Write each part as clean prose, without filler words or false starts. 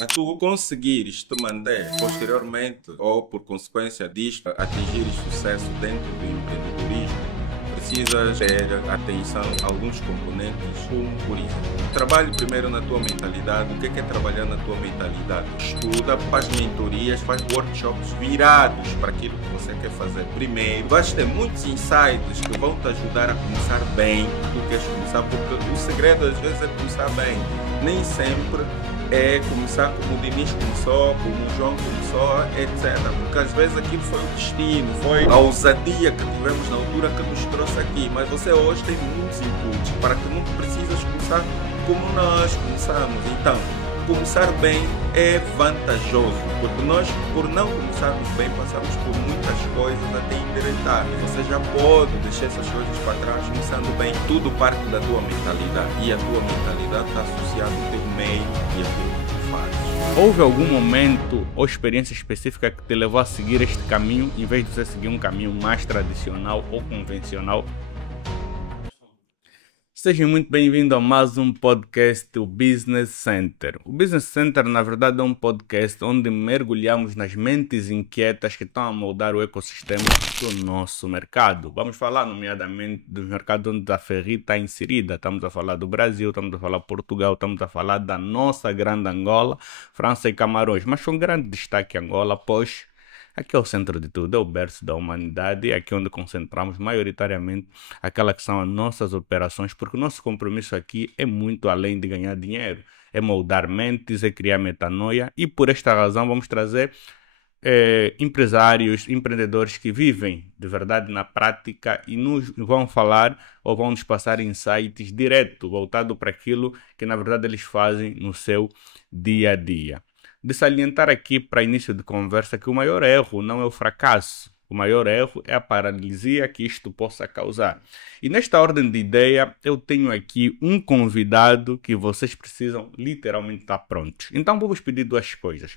Para tu conseguires te manter posteriormente ou por consequência disto atingires sucesso dentro do empreendedorismo, precisas ter atenção a alguns componentes, como por exemplo, trabalhe primeiro na tua mentalidade. O que é trabalhar na tua mentalidade? Estuda, faz mentorias, faz workshops virados para aquilo que você quer fazer primeiro. Vais ter muitos insights que vão te ajudar a começar bem. Tu queres começar, porque o segredo às vezes é começar bem. Nem sempre é começar como o Diniz começou, como o João começou, etc. Porque às vezes aquilo foi o destino, foi a ousadia que tivemos na altura que nos trouxe aqui. Mas você hoje tem muitos inputs para que não precisas começar como nós começamos. Então, começar bem é vantajoso, porque nós, por não começarmos bem, passamos por muitas coisas até endireitar. E você já pode deixar essas coisas para trás começando bem. Tudo parte da tua mentalidade, e a tua mentalidade está associada ao teu meio e aquilo que tu fazes. Houve algum momento ou experiência específica que te levou a seguir este caminho, em vez de você seguir um caminho mais tradicional ou convencional? Sejam muito bem-vindos a mais um podcast do Business Center. O Business Center, na verdade, é um podcast onde mergulhamos nas mentes inquietas que estão a moldar o ecossistema do nosso mercado. Vamos falar, nomeadamente, do mercado onde a Ferri está inserida. Estamos a falar do Brasil, estamos a falar de Portugal, estamos a falar da nossa grande Angola, França e Camarões. Mas com grande destaque Angola, pois aqui é o centro de tudo, é o berço da humanidade, é aqui onde concentramos maioritariamente aquelas que são as nossas operações, porque o nosso compromisso aqui é muito além de ganhar dinheiro, é moldar mentes, é criar metanoia, e por esta razão vamos trazer empresários, empreendedores que vivem de verdade na prática e nos vão falar ou vão nos passar insights direto, voltado para aquilo que na verdade eles fazem no seu dia a dia. De salientar aqui para início de conversa que o maior erro não é o fracasso, o maior erro é a paralisia que isto possa causar. E nesta ordem de ideia, eu tenho aqui um convidado que vocês precisam literalmente estar prontos. Então vou-vos pedir duas coisas.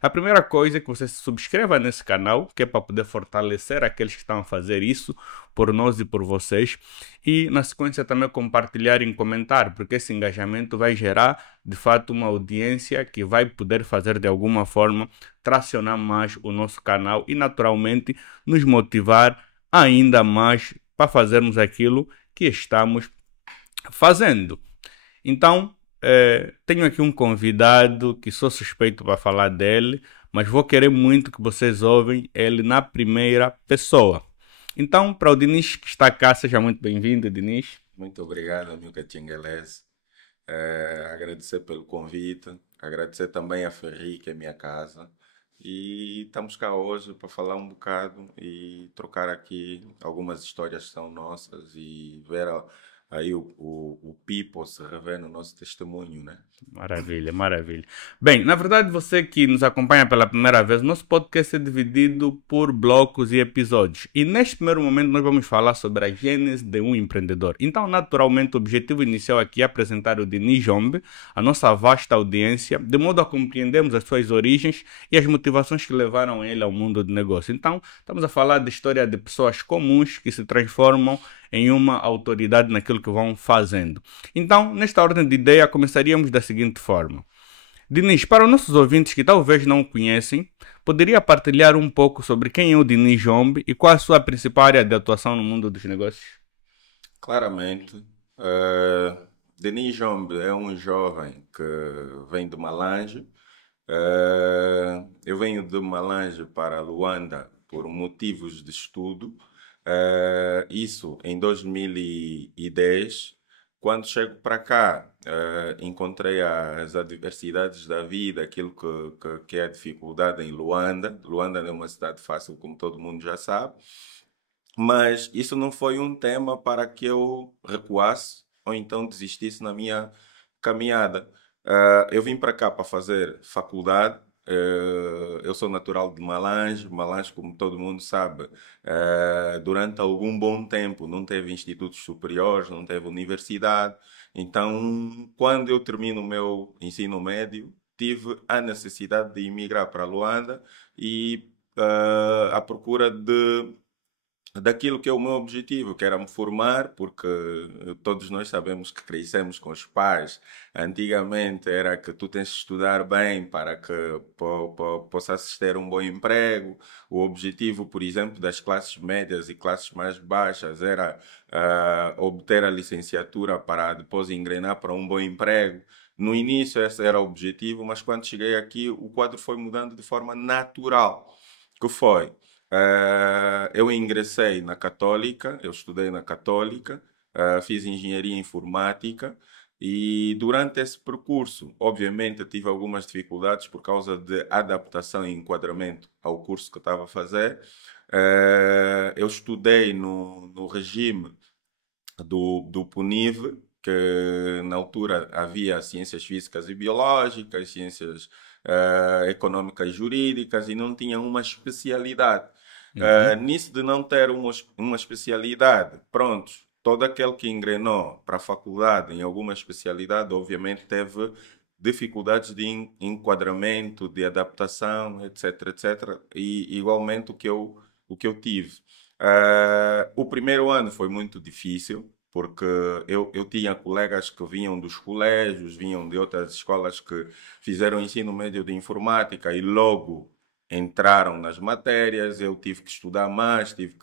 A primeira coisa é que você se subscreva nesse canal, que é para poder fortalecer aqueles que estão a fazer isso por nós e por vocês. E na sequência também compartilhar e comentar, porque esse engajamento vai gerar de fato uma audiência que vai poder fazer de alguma forma tracionar mais o nosso canal e naturalmente nos motivar ainda mais para fazermos aquilo que estamos fazendo. Então, tenho aqui um convidado que sou suspeito para falar dele, mas vou querer muito que vocês ouvem ele na primeira pessoa. Então, para o Diniz que está cá, seja muito bem-vindo, Diniz. Muito obrigado, amigo Tinguelese. Agradecer pelo convite, agradecer também a Ferri, que é minha casa. E estamos cá hoje para falar um bocado e trocar aqui algumas histórias que são nossas e ver aí o people se rever no nosso testemunho, né? Maravilha, maravilha. Bem, na verdade, você que nos acompanha pela primeira vez, nosso podcast é dividido por blocos e episódios. E neste primeiro momento nós vamos falar sobre a gênese de um empreendedor. Então, naturalmente, o objetivo inicial aqui é apresentar o Diniz Jombe, a nossa vasta audiência, de modo a compreendermos as suas origens e as motivações que levaram ele ao mundo do negócio. Então, estamos a falar de história de pessoas comuns que se transformam em uma autoridade naquilo que vão fazendo. Então, nesta ordem de ideia, começaríamos da seguinte forma. Diniz, para os nossos ouvintes que talvez não o conhecem, poderia partilhar um pouco sobre quem é o Diniz Jombe e qual a sua principal área de atuação no mundo dos negócios? Claramente, Denis Jombe é um jovem que vem de Malange. Eu venho de Malange para Luanda por motivos de estudo. Isso em 2010. Quando chego para cá, encontrei as adversidades da vida, aquilo que é a dificuldade em Luanda. Luanda não é uma cidade fácil, como todo mundo já sabe. Mas isso não foi um tema para que eu recuasse ou então desistisse na minha caminhada. Eu vim para cá para fazer faculdade. Eu sou natural de Malange. Malange, como todo mundo sabe, durante algum bom tempo não teve institutos superiores, não teve universidade. Então, quando eu termino o meu ensino médio, tive a necessidade de emigrar para Luanda e à procura de daquilo que é o meu objetivo, que era me formar, porque todos nós sabemos que crescemos com os pais. Antigamente era que tu tens de estudar bem para que possas ter um bom emprego. O objetivo, por exemplo, das classes médias e classes mais baixas era obter a licenciatura para depois engrenar para um bom emprego. No início esse era o objetivo, mas quando cheguei aqui o quadro foi mudando de forma natural. Que foi? Eu ingressei na Católica, eu estudei na Católica, fiz engenharia informática e durante esse percurso, obviamente, eu tive algumas dificuldades por causa de adaptação e enquadramento ao curso que eu estava a fazer. Eu estudei no regime do PUNIV, que na altura havia ciências físicas e biológicas, ciências econômicas e jurídicas e não tinha uma especialidade. Uhum. Nisso de não ter uma especialidade, pronto, todo aquele que engrenou para a faculdade em alguma especialidade, obviamente teve dificuldades de enquadramento, de adaptação, etc, etc, e igualmente o que eu tive. O primeiro ano foi muito difícil, porque eu tinha colegas que vinham dos colégios, vinham de outras escolas que fizeram ensino médio de informática e logo entraram nas matérias. Eu tive que estudar mais, tive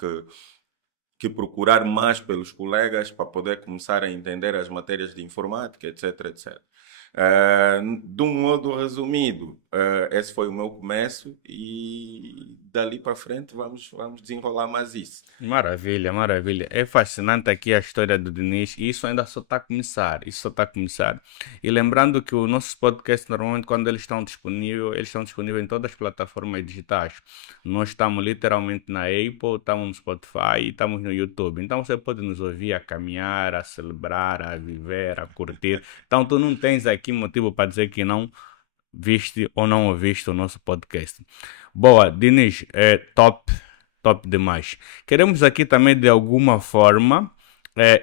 que procurar mais pelos colegas para poder começar a entender as matérias de informática, etc, etc. De um modo resumido, esse foi o meu começo e dali para frente vamos desenrolar mais isso. Maravilha, maravilha. É fascinante aqui a história do Diniz e isso ainda só está a começar. Isso só está a começar. E lembrando que o nosso podcast, normalmente, quando eles estão disponíveis em todas as plataformas digitais. Nós estamos literalmente na Apple, estamos no Spotify e estamos no YouTube. Então você pode nos ouvir a caminhar, a celebrar, a viver, a curtir. Então tu não tens aqui motivo para dizer que não viste ou não ouviste o nosso podcast. Boa, Diniz, é top, top demais. Queremos aqui também, de alguma forma,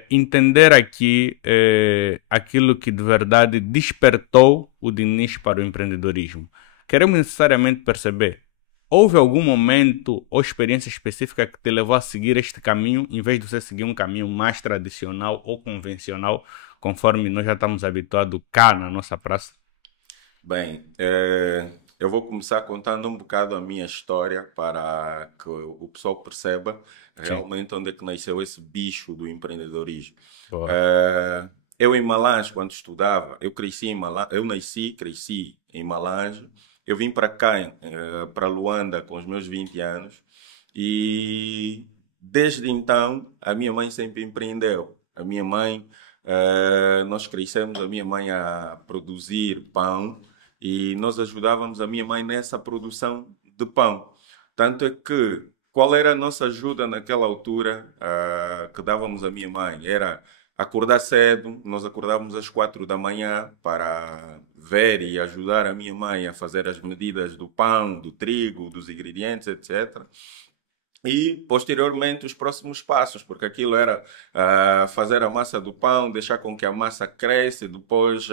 entender aqui aquilo que de verdade despertou o Diniz para o empreendedorismo. Queremos necessariamente perceber, houve algum momento ou experiência específica que te levou a seguir este caminho, em vez de você seguir um caminho mais tradicional ou convencional, conforme nós já estamos habituados cá na nossa praça? Bem, eu vou começar contando um bocado a minha história para que o pessoal perceba Sim, realmente onde é que nasceu esse bicho do empreendedorismo. boa. Eh, eu em Malange, quando estudava, eu cresci em Malange, eu nasci, cresci em Malange. Eu vim para cá, para Luanda, com os meus 20 anos e desde então a minha mãe sempre empreendeu. A minha mãe, nós crescemos a minha mãe a produzir pão e nós ajudávamos a minha mãe nessa produção de pão. Tanto é que, qual era a nossa ajuda naquela altura que dávamos à minha mãe? Era acordar cedo, nós acordávamos às 4 da manhã para ver e ajudar a minha mãe a fazer as medidas do pão, do trigo, dos ingredientes, etc. E, posteriormente, os próximos passos, porque aquilo era fazer a massa do pão, deixar com que a massa cresça, depois,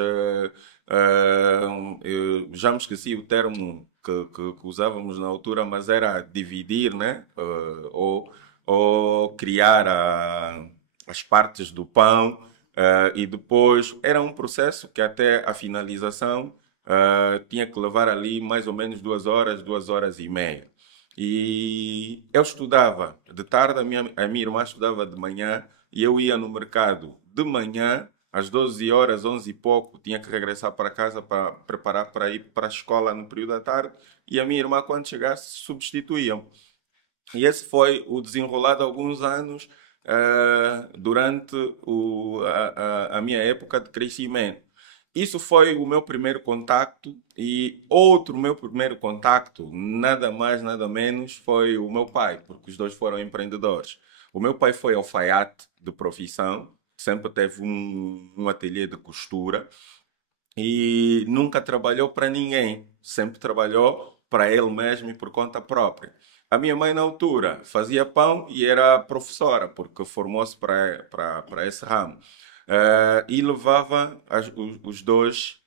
eu já me esqueci o termo que usávamos na altura, mas era dividir, né? Ou criar as partes do pão, e depois era um processo que até a finalização tinha que levar ali mais ou menos 2 horas, 2 horas e meia. E eu estudava de tarde, a minha irmã estudava de manhã e eu ia no mercado de manhã, às 12 horas, 11 e pouco, tinha que regressar para casa para preparar para ir para a escola no período da tarde e a minha irmã, quando chegasse, substituía. E esse foi o desenrolar de alguns anos durante a minha época de crescimento. Isso foi o meu primeiro contacto e outro meu primeiro contacto, nada mais, nada menos, foi o meu pai, porque os dois foram empreendedores. O meu pai foi alfaiate de profissão, sempre teve um ateliê de costura e nunca trabalhou para ninguém, sempre trabalhou para ele mesmo e por conta própria. A minha mãe, na altura, fazia pão e era professora, porque formou-se para esse ramo. E levava os dois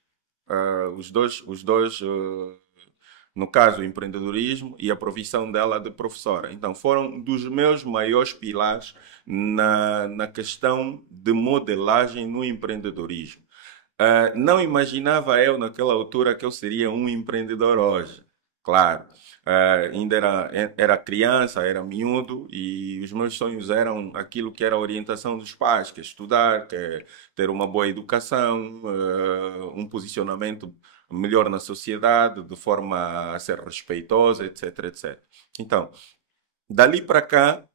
no caso o empreendedorismo e a profissão dela de professora. Então foram dos meus maiores pilares na questão de modelagem no empreendedorismo. Não imaginava eu naquela altura que eu seria um empreendedor hoje, claro. Ainda era criança, era miúdo e os meus sonhos eram aquilo que era a orientação dos pais, que é estudar, que é ter uma boa educação, um posicionamento melhor na sociedade, de forma a ser respeitosa, etc, etc. Então, dali para cá,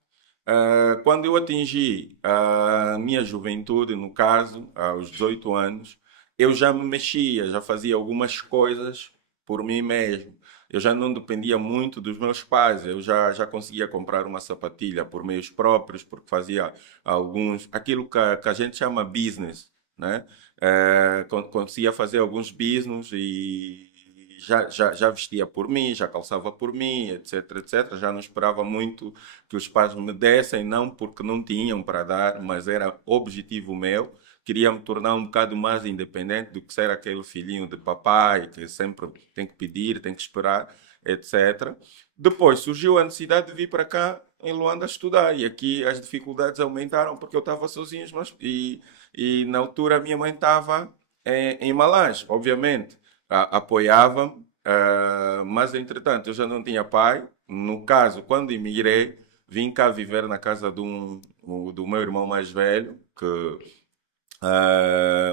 quando eu atingi a minha juventude, no caso, aos 18 anos, eu já me mexia, já fazia algumas coisas por mim mesmo. Eu já não dependia muito dos meus pais, eu já conseguia comprar uma sapatilha por meios próprios, porque fazia aquilo que a gente chama business, né? Conseguia fazer alguns business e já vestia por mim, já calçava por mim, etc, etc. Já não esperava muito que os pais me dessem, não porque não tinham para dar, mas era objetivo meu. Queria me tornar um bocado mais independente do que ser aquele filhinho de papai que sempre tem que pedir, tem que esperar, etc. Depois surgiu a necessidade de vir para cá em Luanda estudar e aqui as dificuldades aumentaram porque eu estava sozinho e na altura a minha mãe estava em Malange, obviamente. Apoiava-me, mas entretanto eu já não tinha pai. No caso, quando emigrei, vim cá viver na casa do meu irmão mais velho, que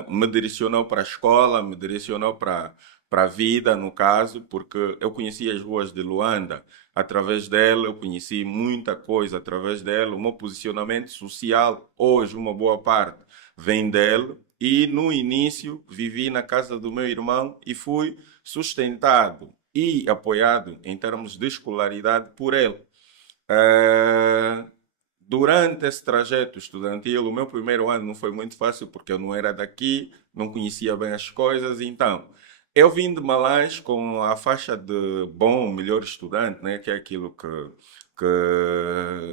me direcionou para a escola, me direcionou para a vida, no caso, porque eu conheci as ruas de Luanda através dela, eu conheci muita coisa através dela, o meu posicionamento social, hoje, uma boa parte, vem dela. E no início vivi na casa do meu irmão e fui sustentado e apoiado em termos de escolaridade por ele. Eh, Durante esse trajeto estudantil, o meu primeiro ano não foi muito fácil porque eu não era daqui, não conhecia bem as coisas, então eu vim de Malange com a faixa de bom, melhor estudante, né, que é aquilo que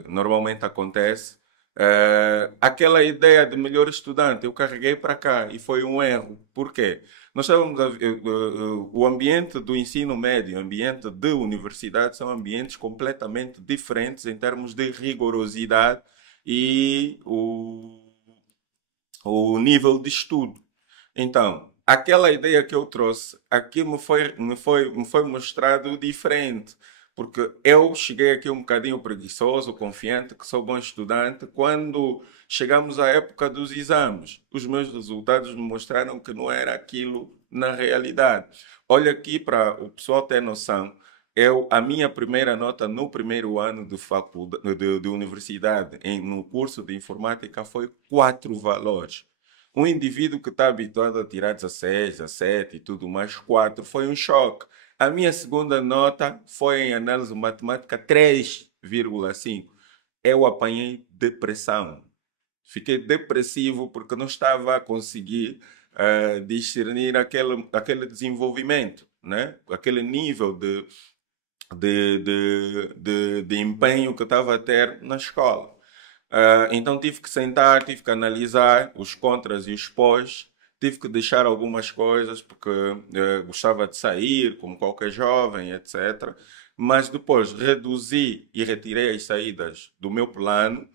normalmente acontece. Aquela ideia de melhor estudante eu carreguei para cá e foi um erro. Por quê? Nós estávamos o ambiente do ensino médio, o ambiente de universidade são ambientes completamente diferentes em termos de rigorosidade e o nível de estudo. Então, aquela ideia que eu trouxe, aqui me foi mostrado diferente, porque eu cheguei aqui um bocadinho preguiçoso, confiante que sou bom estudante. Quando chegamos à época dos exames, os meus resultados me mostraram que não era aquilo na realidade. Olha aqui para o pessoal ter noção. A minha primeira nota no primeiro ano de faculdade, de universidade, no curso de informática, foi 4 valores. Um indivíduo que está habituado a tirar 16, 17 e tudo mais, 4, foi um choque. A minha segunda nota foi em análise matemática 3,5. Eu apanhei depressão. Fiquei depressivo porque não estava a conseguir discernir aquele desenvolvimento, né? Aquele nível de empenho que eu estava a ter na escola. Então tive que sentar, tive que analisar os contras e os pós, tive que deixar algumas coisas porque gostava de sair, como qualquer jovem, etc. Mas depois reduzi e retirei as saídas do meu plano,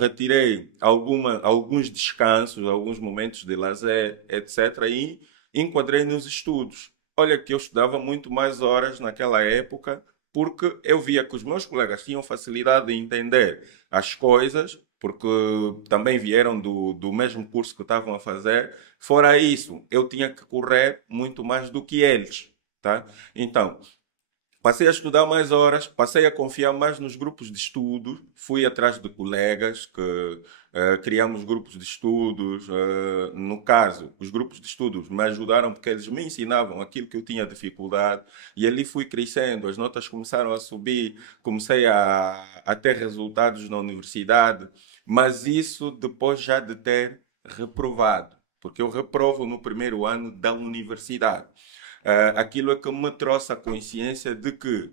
retirei alguns descansos, alguns momentos de lazer, etc. E enquadrei nos estudos. Olha que eu estudava muito mais horas naquela época porque eu via que os meus colegas tinham facilidade de entender as coisas, porque também vieram do mesmo curso que estavam a fazer. Fora isso, eu tinha que correr muito mais do que eles, tá? Então, passei a estudar mais horas, passei a confiar mais nos grupos de estudo, fui atrás de colegas que criamos grupos de estudos. No caso, os grupos de estudos me ajudaram porque eles me ensinavam aquilo que eu tinha dificuldade e ali fui crescendo, as notas começaram a subir, comecei a ter resultados na universidade, mas isso depois já de ter reprovado, porque eu reprovo no primeiro ano da universidade. Aquilo é que me trouxe a consciência de que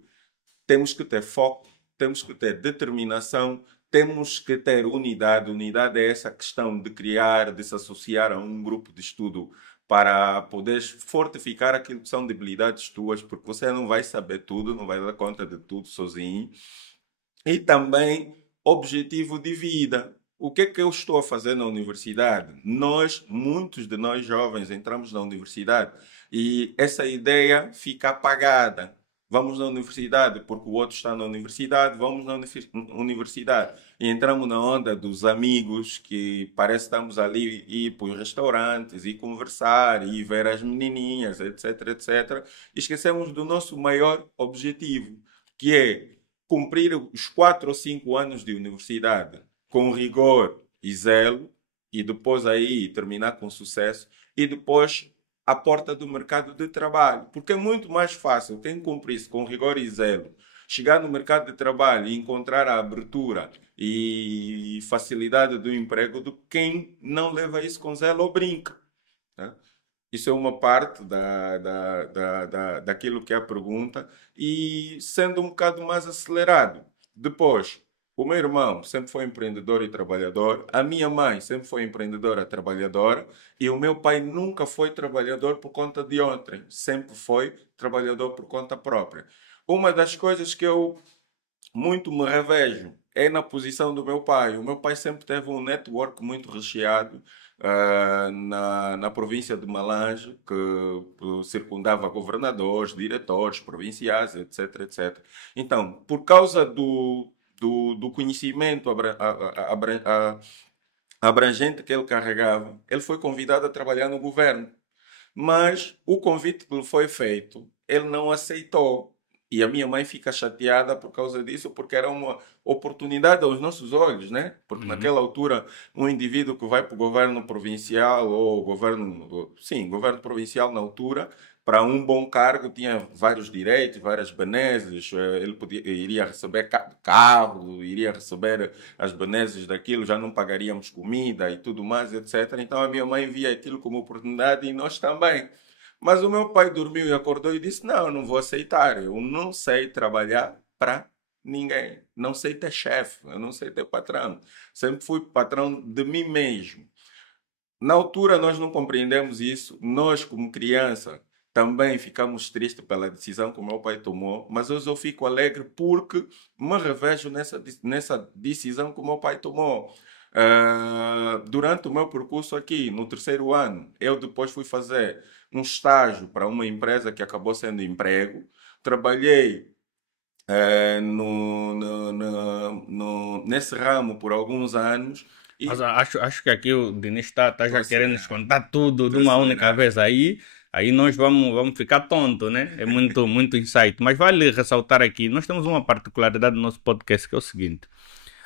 temos que ter foco, temos que ter determinação, temos que ter unidade. Unidade é essa questão de criar, de se associar a um grupo de estudo para poderes fortificar aquilo que são debilidades tuas, porque você não vai saber tudo, não vai dar conta de tudo sozinho. E também objetivo de vida. O que é que eu estou a fazer na universidade? Muitos de nós jovens, entramos na universidade e essa ideia fica apagada. Vamos na universidade porque o outro está na universidade, vamos na universidade. E entramos na onda dos amigos, que parece que estamos ali ir para os restaurantes e conversar e ver as menininhas, etc, etc. E esquecemos do nosso maior objetivo, que é cumprir os 4 ou 5 anos de universidade com rigor e zelo, e depois aí terminar com sucesso, e depois à porta do mercado de trabalho. Porque é muito mais fácil quem cumprir isso com rigor e zelo, chegar no mercado de trabalho e encontrar a abertura e facilidade do emprego, do que quem não leva isso com zelo ou brinca. Tá? Isso é uma parte daquilo que é a pergunta, e sendo um bocado mais acelerado. Depois, o meu irmão sempre foi empreendedor e trabalhador, a minha mãe sempre foi empreendedora e trabalhadora, e o meu pai nunca foi trabalhador por conta de outrem, sempre foi trabalhador por conta própria. Uma das coisas que eu muito me revejo é na posição do meu pai. O meu pai sempre teve um network muito recheado na província de Malange, que circundava governadores, diretores provinciais, etc, etc. Então, por causa do conhecimento abrangente que ele carregava, ele foi convidado a trabalhar no governo. Mas o convite que lhe foi feito, ele não aceitou. E a minha mãe fica chateada por causa disso, porque era uma oportunidade aos nossos olhos, né? Porque Uhum. naquela altura, um indivíduo que vai para o governo provincial, ou sim, governo provincial na altura, para um bom cargo, tinha vários direitos, várias benesses, ele iria receber carro, iria receber as benesses daquilo, já não pagaríamos comida e tudo mais, etc. Então a minha mãe via aquilo como oportunidade, e nós também. Mas o meu pai dormiu e acordou e disse: Não, eu não vou aceitar. Eu não sei trabalhar para ninguém. Não sei ter chefe, eu não sei ter patrão. Sempre fui patrão de mim mesmo. Na altura nós não compreendemos isso. Nós, como criança, também ficamos tristes pela decisão que o meu pai tomou. Mas hoje eu fico alegre porque me revejo nessa decisão que o meu pai tomou. Durante o meu percurso aqui, no terceiro ano, eu depois fui fazer um estágio para uma empresa que acabou sendo emprego. Trabalhei nesse ramo por alguns anos Mas e acho que aqui o Diniz está estou a já querendo nos acelerar. contar tudo de Estou a uma única acelerar. vez. Aí nós vamos ficar tonto, né? É muito, muito insight. Mas vale ressaltar aqui, nós temos uma particularidade no nosso podcast que é o seguinte.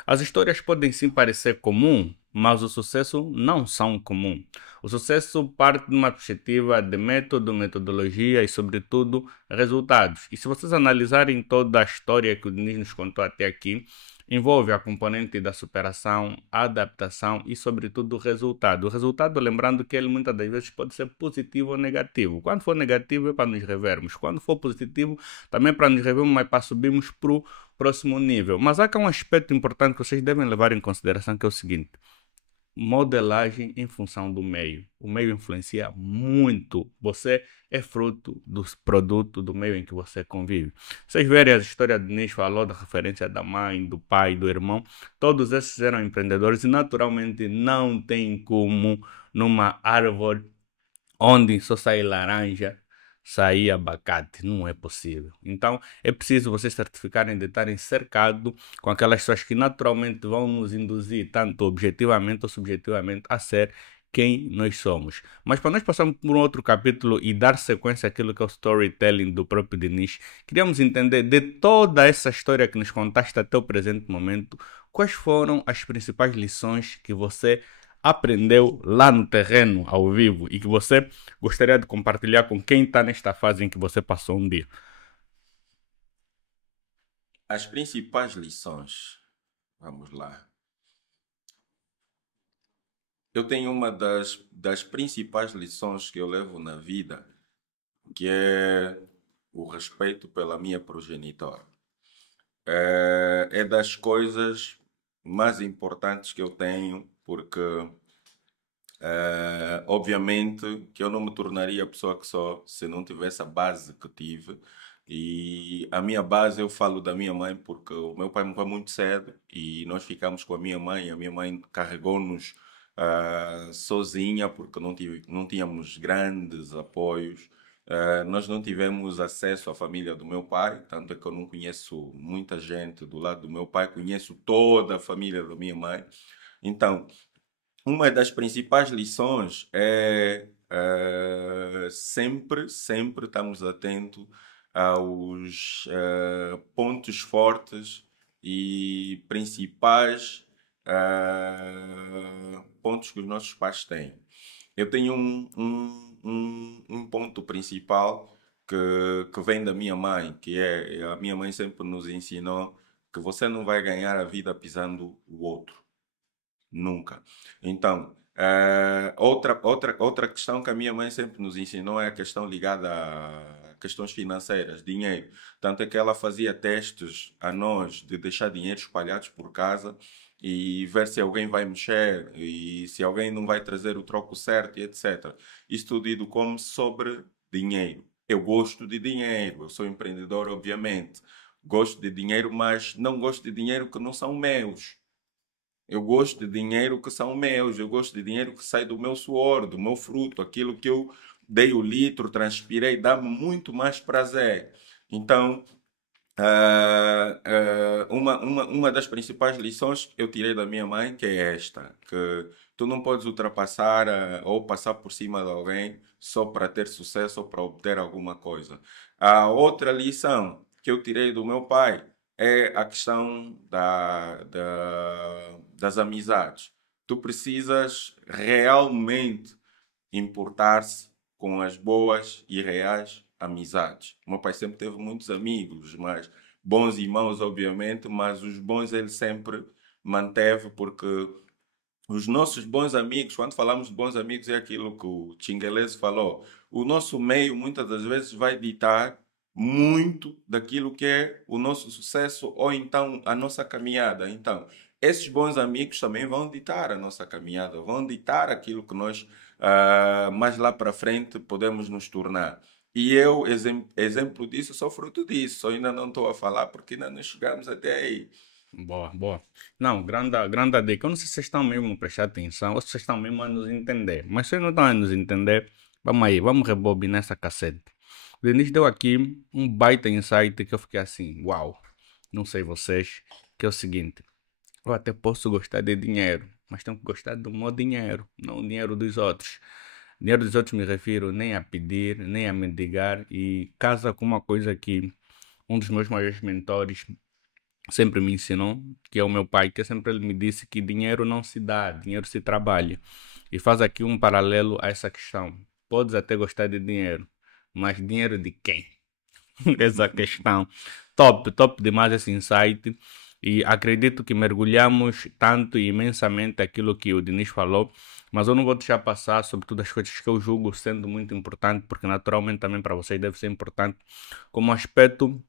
As histórias podem sim parecer comum, mas o sucesso não são comum. O sucesso parte de uma perspectiva de método, metodologia e, sobretudo, resultados. E se vocês analisarem toda a história que o Diniz nos contou até aqui, envolve a componente da superação, a adaptação e, sobretudo, o resultado. O resultado, lembrando que ele muitas das vezes pode ser positivo ou negativo. Quando for negativo é para nos revermos. Quando for positivo, também para nos revermos, mas para subirmos para o próximo nível. Mas há cá um aspecto importante que vocês devem levar em consideração, que é o seguinte: modelagem em função do meio. O meio influencia muito. Você é fruto do produto do meio em que você convive. Vocês verem a história de Nis, falou da referência da mãe, do pai, do irmão. Todos esses eram empreendedores e naturalmente não tem como numa árvore onde só sai laranja, sair abacate. Não é possível. Então, é preciso vocês certificarem de estarem cercados com aquelas pessoas que naturalmente vão nos induzir, tanto objetivamente ou subjetivamente, a ser quem nós somos. Mas para nós passarmos por um outro capítulo e dar sequência àquilo que é o storytelling do próprio Diniz, queríamos entender de toda essa história que nos contaste até o presente momento, quais foram as principais lições que você aprendeu lá no terreno, ao vivo, e que você gostaria de compartilhar com quem está nesta fase em que você passou um dia? As principais lições. Vamos lá. Eu tenho uma das principais lições que eu levo na vida, que é o respeito pela minha progenitora. É das coisas mais importantes que eu tenho, porque Obviamente que eu não me tornaria a pessoa que sou se não tivesse a base que tive. E a minha base eu falo da minha mãe porque o meu pai morreu muito cedo e nós ficamos com a minha mãe. A minha mãe carregou-nos sozinha porque não tínhamos grandes apoios. Nós não tivemos acesso à família do meu pai, tanto é que eu não conheço muita gente do lado do meu pai, conheço toda a família da minha mãe. Então, uma das principais lições é sempre estamos atentos aos pontos fortes e principais pontos que os nossos pais têm. Eu tenho um ponto principal que vem da minha mãe, que é a minha mãe sempre nos ensinou que você não vai ganhar a vida pisando o outro. Nunca. Então, outra questão que a minha mãe sempre nos ensinou é a questão ligada a questões financeiras, dinheiro. Tanto é que ela fazia testes a nós de deixar dinheiro espalhados por casa e ver se alguém vai mexer e se alguém não vai trazer o troco certo e etc. Isso tudo ido como sobre dinheiro. Eu gosto de dinheiro, eu sou empreendedor, obviamente. Gosto de dinheiro, mas não gosto de dinheiro que não são meus. Eu gosto de dinheiro que são meus, eu gosto de dinheiro que sai do meu suor, do meu fruto, aquilo que eu dei o litro, transpirei, dá-me muito mais prazer. Então, uma das principais lições que eu tirei da minha mãe, que é esta, que tu não podes ultrapassar ou passar por cima de alguém só para ter sucesso ou para obter alguma coisa. A outra lição que eu tirei do meu pai é a questão das amizades. Tu precisas realmente importar-se com as boas e reais amizades. O meu pai sempre teve muitos amigos, mas bons e maus, obviamente, mas os bons ele sempre manteve porque os nossos bons amigos, quando falamos de bons amigos, é aquilo que o Chinguelese falou. O nosso meio muitas das vezes vai ditar muito daquilo que é o nosso sucesso ou então a nossa caminhada. Então, esses bons amigos também vão ditar a nossa caminhada, vão ditar aquilo que nós mais lá para frente podemos nos tornar. E eu, exemplo disso, sou fruto disso. Só ainda não estou a falar porque ainda não chegamos até aí. Boa, boa. Não, grande dica. Eu não sei se vocês estão mesmo a prestar atenção ou se vocês estão mesmo a nos entender. Mas se vocês não estão a nos entender, vamos aí, vamos rebobinar essa cassete. O Denis deu aqui um baita insight que eu fiquei assim, uau. Não sei vocês, que é o seguinte. Eu até posso gostar de dinheiro, mas tenho que gostar do meu dinheiro, não o dinheiro dos outros. Dinheiro dos outros me refiro nem a pedir, nem a mendigar e casa com uma coisa que um dos meus maiores mentores sempre me ensinou, que é o meu pai, que sempre ele me disse que dinheiro não se dá, dinheiro se trabalha. E faz aqui um paralelo a essa questão. Podes até gostar de dinheiro, mas dinheiro de quem? Essa questão. Top, top demais esse insight. E acredito que mergulhamos tanto e imensamente aquilo que o Diniz falou, mas eu não vou deixar passar sobre todas as coisas que eu julgo sendo muito importante, porque naturalmente também para vocês deve ser importante, como aspecto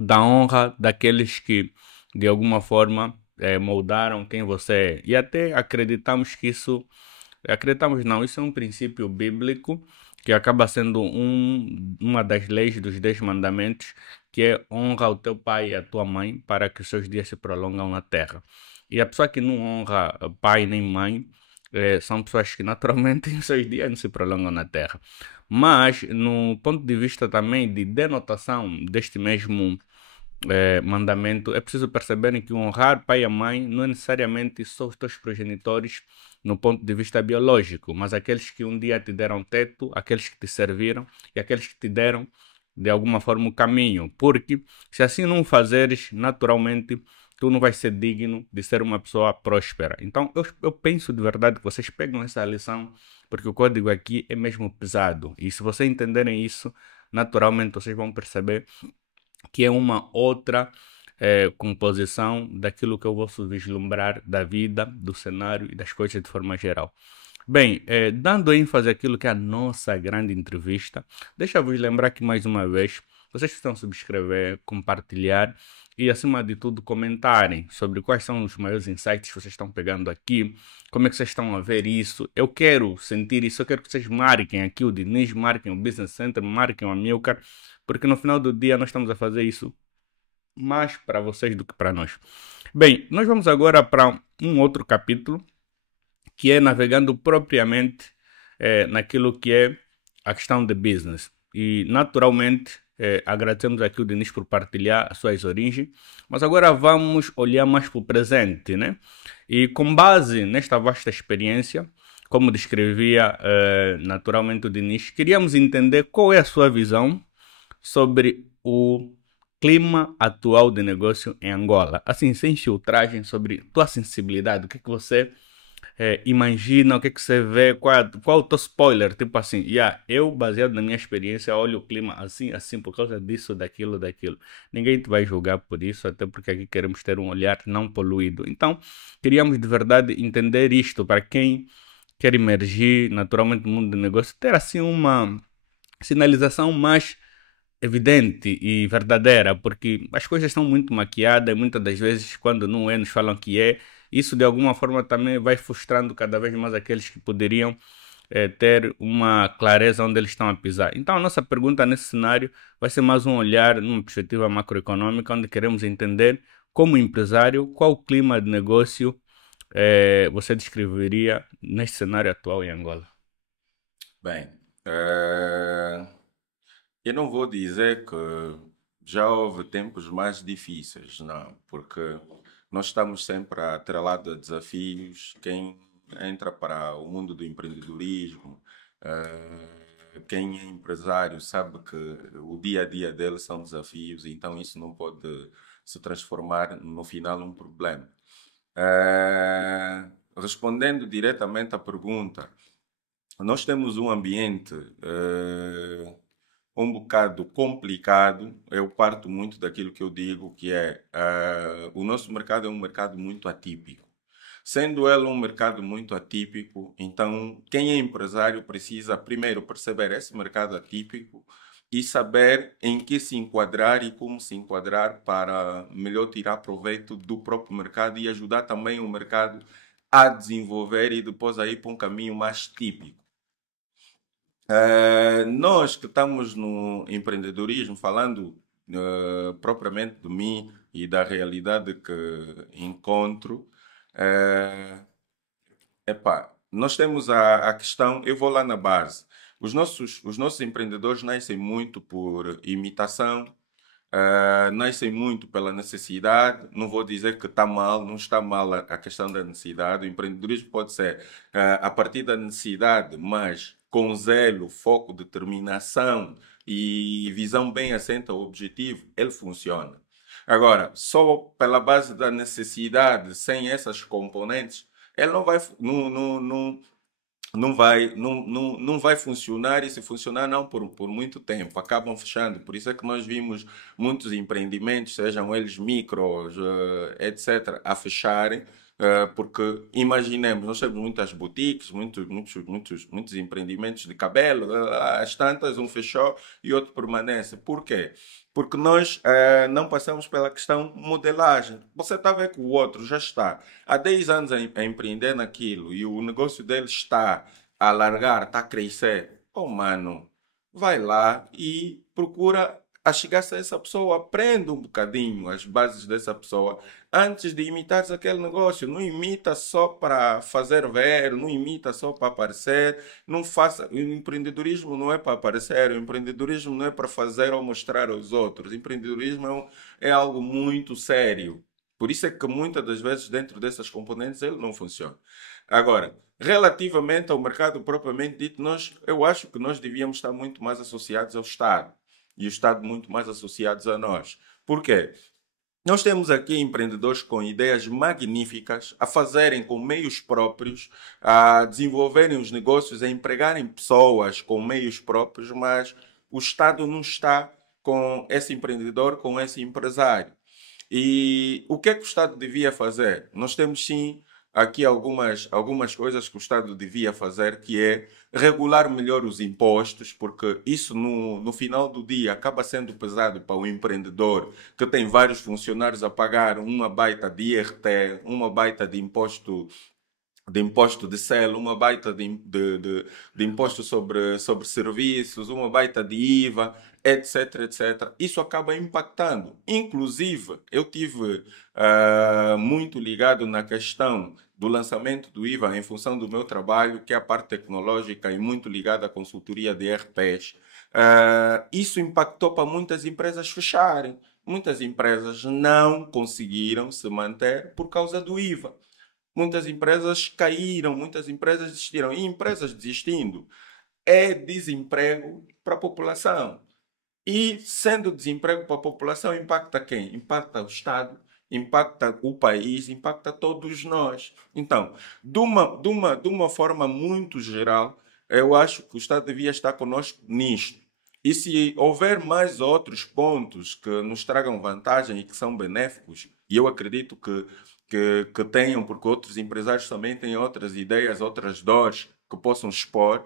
da honra daqueles que de alguma forma moldaram quem você é. E até acreditamos que isso, acreditamos não, isso é um princípio bíblico que acaba sendo uma das leis dos 10 mandamentos, que é honra o teu pai e a tua mãe para que os seus dias se prolongam na terra. E a pessoa que não honra pai nem mãe, são pessoas que naturalmente os seus dias não se prolongam na terra. Mas, no ponto de vista também de denotação deste mesmo mandamento, é preciso perceberem que honrar pai e mãe não é necessariamente só os teus progenitores no ponto de vista biológico, mas aqueles que um dia te deram teto, aqueles que te serviram e aqueles que te deram de alguma forma o caminho, porque se assim não fazeres, naturalmente tu não vais ser digno de ser uma pessoa próspera. Então eu penso de verdade que vocês pegam essa lição, porque o código aqui é mesmo pesado, e se vocês entenderem isso, naturalmente vocês vão perceber que é uma outra composição daquilo que eu vou vislumbrar da vida, do cenário e das coisas de forma geral. Bem, dando ênfase àquilo que é a nossa grande entrevista, deixa-vos lembrar que mais uma vez vocês precisam subscrever, compartilhar e, acima de tudo, comentarem sobre quais são os maiores insights que vocês estão pegando aqui, como é que vocês estão a ver isso. Eu quero sentir isso, eu quero que vocês marquem aqui o Diniz, marquem o Business Center, marquem o Amilcar, porque no final do dia nós estamos a fazer isso mais para vocês do que para nós. Bem, nós vamos agora para um outro capítulo, que é navegando propriamente naquilo que é a questão de business. E, naturalmente, agradecemos aqui o Diniz por partilhar as suas origens, mas agora vamos olhar mais para o presente, né? E com base nesta vasta experiência, como descrevia naturalmente o Diniz, queríamos entender qual é a sua visão sobre o clima atual de negócio em Angola. Assim, sem filtragem, sobre tua sensibilidade, o que é que você imagina, o que é que você vê, qual é o teu spoiler, tipo assim, eu, baseado na minha experiência, olho o clima assim, assim, por causa disso, daquilo, daquilo. Ninguém te vai julgar por isso, até porque aqui queremos ter um olhar não poluído. Então, queríamos de verdade entender isto, para quem quer emergir naturalmente no mundo do negócio, ter assim uma sinalização mais evidente e verdadeira, porque as coisas estão muito maquiadas e muitas das vezes, quando não é, nos falam que é. Isso de alguma forma também vai frustrando cada vez mais aqueles que poderiam ter uma clareza onde eles estão a pisar. Então, a nossa pergunta nesse cenário vai ser mais um olhar numa perspectiva macroeconômica, onde queremos entender, como empresário, qual o clima de negócio você descreveria neste cenário atual em Angola. Bem, eu não vou dizer que já houve tempos mais difíceis, não, porque nós estamos sempre atrelados a desafios. Quem entra para o mundo do empreendedorismo, quem é empresário sabe que o dia a dia dele são desafios, então isso não pode se transformar no final num problema. Respondendo diretamente à pergunta, nós temos um ambiente um bocado complicado. Eu parto muito daquilo que eu digo, que é o nosso mercado é um mercado muito atípico. Sendo ele um mercado muito atípico, então quem é empresário precisa primeiro perceber esse mercado atípico e saber em que se enquadrar e como se enquadrar para melhor tirar proveito do próprio mercado e ajudar também o mercado a desenvolver e depois a ir para um caminho mais típico. Nós que estamos no empreendedorismo, falando propriamente de mim e da realidade que encontro, nós temos a questão, eu vou lá na base. Os nossos empreendedores nascem muito por imitação, nascem muito pela necessidade. Não vou dizer que está mal, não está mal a questão da necessidade. O empreendedorismo pode ser a partir da necessidade, mas com zelo, foco, determinação e visão bem assenta ao objetivo, ele funciona. Agora, só pela base da necessidade, sem essas componentes, ele não vai funcionar, e se funcionar não por muito tempo, acabam fechando. Por isso é que nós vimos muitos empreendimentos, sejam eles micros, etc., a fecharem, porque imaginemos, nós temos muitas boutiques, muitos empreendimentos de cabelo, as tantas, um fechou e outro permanece. Por quê? Porque nós não passamos pela questão modelagem. Você está a ver que o outro já está há 10 anos a empreender naquilo e o negócio dele está a alargar, está a crescer. Oh, mano, vai lá e procura achegar-se a essa pessoa, aprenda um bocadinho as bases dessa pessoa antes de imitares aquele negócio. Não imita só para fazer ver, não imita só para aparecer, não faça. O empreendedorismo não é para aparecer, o empreendedorismo não é para fazer ou mostrar aos outros. O empreendedorismo é algo muito sério. Por isso é que muitas das vezes dentro dessas componentes ele não funciona. Agora, relativamente ao mercado propriamente dito, eu acho que nós devíamos estar muito mais associados ao Estado. E o Estado muito mais associados a nós. Por quê? Nós temos aqui empreendedores com ideias magníficas, a fazerem com meios próprios, a desenvolverem os negócios, a empregarem pessoas com meios próprios, mas o Estado não está com esse empreendedor, com esse empresário. E o que é que o Estado devia fazer? Nós temos sim aqui algumas coisas que o Estado devia fazer, que é regular melhor os impostos, porque isso no final do dia acaba sendo pesado para o empreendedor que tem vários funcionários a pagar uma baita de IRT, uma baita de imposto de selo, uma baita de imposto sobre serviços, uma baita de IVA, etc, etc. Isso acaba impactando. Inclusive, eu tive muito ligado na questão do lançamento do IVA em função do meu trabalho, que é a parte tecnológica e muito ligado à consultoria de RPs. Isso impactou para muitas empresas fecharem. Muitas empresas não conseguiram se manter por causa do IVA. Muitas empresas caíram, muitas empresas desistiram. E empresas desistindo é desemprego para a população. E sendo desemprego para a população, impacta quem? Impacta o Estado, impacta o país, impacta todos nós. Então, de uma forma muito geral, eu acho que o Estado devia estar conosco nisto. E se houver mais outros pontos que nos tragam vantagem e que são benéficos, e eu acredito que tenham, porque outros empresários também têm outras ideias, outras dores que possam expor.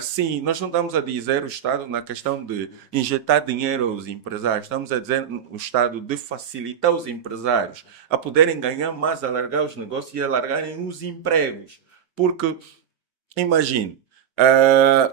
Sim, nós não estamos a dizer o Estado na questão de injetar dinheiro aos empresários, estamos a dizer o Estado de facilitar os empresários a poderem ganhar mais, alargar os negócios e alargarem os empregos. Porque, imagine,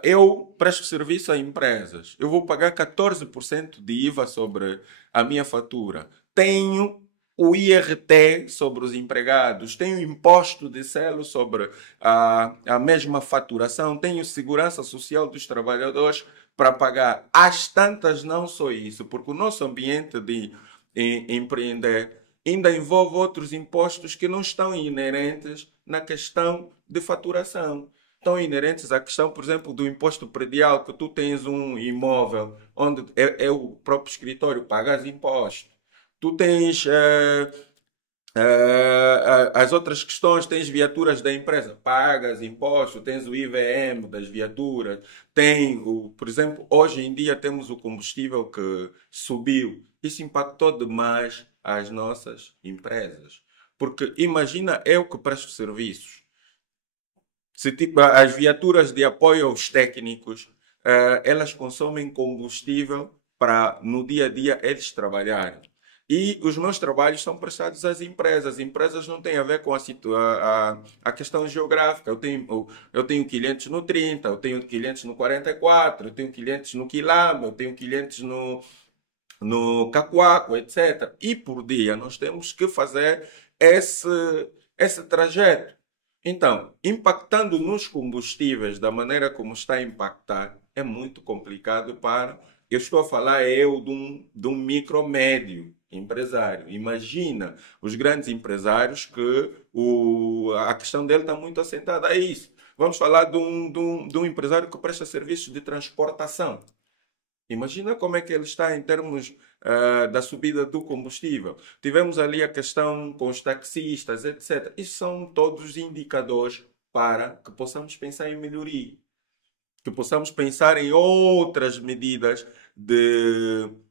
eu presto serviço a empresas, eu vou pagar 14% de IVA sobre a minha fatura. Tenho o IRT sobre os empregados, tenho imposto de selo sobre a mesma faturação, tenho segurança social dos trabalhadores para pagar. Às tantas, não só isso, porque o nosso ambiente de empreender ainda envolve outros impostos que não estão inerentes na questão de faturação. Estão inerentes à questão, por exemplo, do imposto predial, que tu tens um imóvel onde é o próprio escritório paga os impostos. Tu tens as outras questões, tens viaturas da empresa, pagas impostos, tens o IVM das viaturas, por exemplo, hoje em dia temos o combustível que subiu. Isso impactou demais as nossas empresas. Porque imagina eu que presto serviços. Se tipo, as viaturas de apoio aos técnicos, elas consomem combustível para no dia a dia eles trabalharem. E os meus trabalhos são prestados às empresas. As empresas não têm a ver com a questão geográfica. Eu tenho clientes no 30, eu tenho clientes no 44, eu tenho clientes no Quilamba, eu tenho clientes no Cacoaco, etc. E por dia nós temos que fazer esse, esse trajeto. Então, impactando nos combustíveis da maneira como está a impactar, é muito complicado para. Eu estou a falar de um micro-médio empresário. Imagina os grandes empresários que a questão dele está muito assentada a isso. Vamos falar de um empresário que presta serviços de transportação. Imagina como é que ele está em termos da subida do combustível. Tivemos ali a questão com os taxistas, etc. Isso são todos indicadores para que possamos pensar em melhoria, que possamos pensar em outras medidas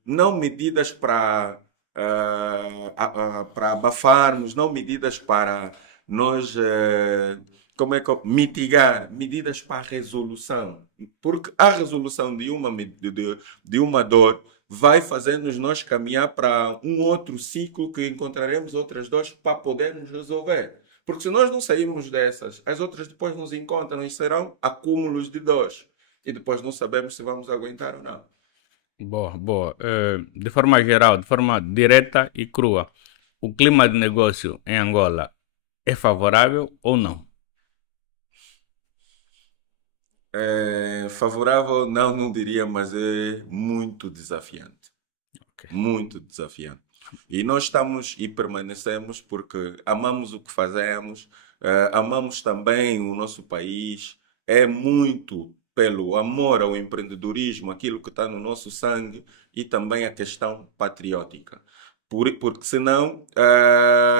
não medidas para abafarmos, não medidas para nós como é que mitigar, medidas para a resolução, porque a resolução de uma dor vai fazendo nós caminhar para um outro ciclo que encontraremos outras dores para podermos resolver. Porque se nós não sairmos dessas, as outras depois nos encontram e serão acúmulos de dores. E depois não sabemos se vamos aguentar ou não. Boa, boa. De forma geral, de forma direta e crua, o clima de negócio em Angola é favorável ou não? Favorável, não, não diria, mas é muito desafiante. Ok. Muito desafiante. E nós estamos e permanecemos porque amamos o que fazemos, amamos também o nosso país, é muito pelo amor ao empreendedorismo, aquilo que está no nosso sangue e também a questão patriótica. Porque senão,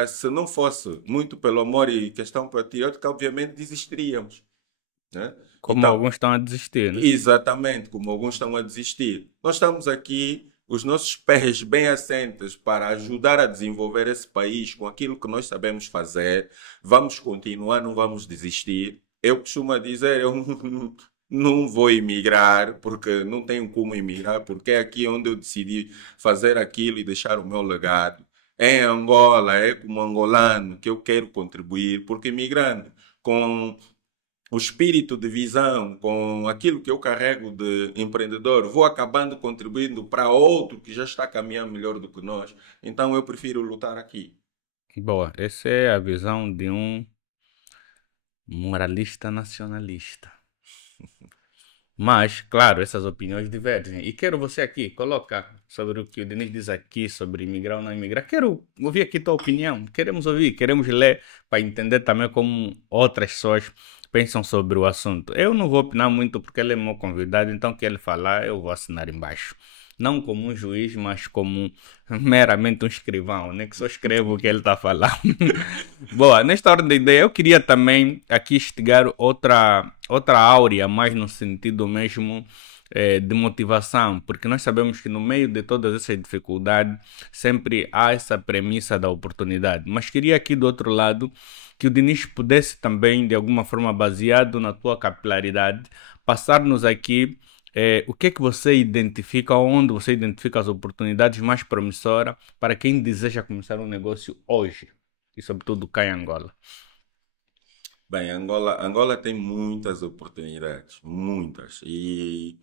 se não fosse muito pelo amor e questão patriótica, obviamente desistiríamos, né? Como Então, alguns estão a desistir, né? exatamente, como alguns estão a desistir. Nós estamos aqui, os nossos pés bem assentes para ajudar a desenvolver esse país com aquilo que nós sabemos fazer, vamos continuar, não vamos desistir. Eu costumo dizer, eu não vou emigrar, porque não tenho como emigrar, porque é aqui onde eu decidi fazer aquilo e deixar o meu legado. É em Angola, é como angolano que eu quero contribuir, porque imigrando com o espírito de visão, com aquilo que eu carrego de empreendedor, vou acabando contribuindo para outro que já está caminhando melhor do que nós. Então eu prefiro lutar aqui. Boa, essa é a visão de um moralista nacionalista. Mas, claro, essas opiniões divergem. E quero você aqui, coloca sobre o que o Denis diz aqui sobre imigrar ou não imigrar. Quero ouvir aqui tua opinião. Queremos ouvir, queremos ler para entender também como outras pessoas pensam sobre o assunto. Eu não vou opinar muito porque ele é meu convidado, então o que ele falar eu vou assinar embaixo. Não como um juiz, mas como meramente um escrivão, né? Que só escrevo o que ele está falando. Boa, nesta ordem de ideia, eu queria também aqui instigar outra áurea, mais no sentido mesmo de motivação, porque nós sabemos que no meio de todas essas dificuldades sempre há essa premissa da oportunidade. Mas queria aqui do outro lado que o Diniz pudesse também, de alguma forma baseado na tua capilaridade, passar-nos aqui o que é que você identifica, onde você identifica as oportunidades mais promissoras para quem deseja começar um negócio hoje, e sobretudo cá em Angola. Bem, Angola tem muitas oportunidades, muitas. E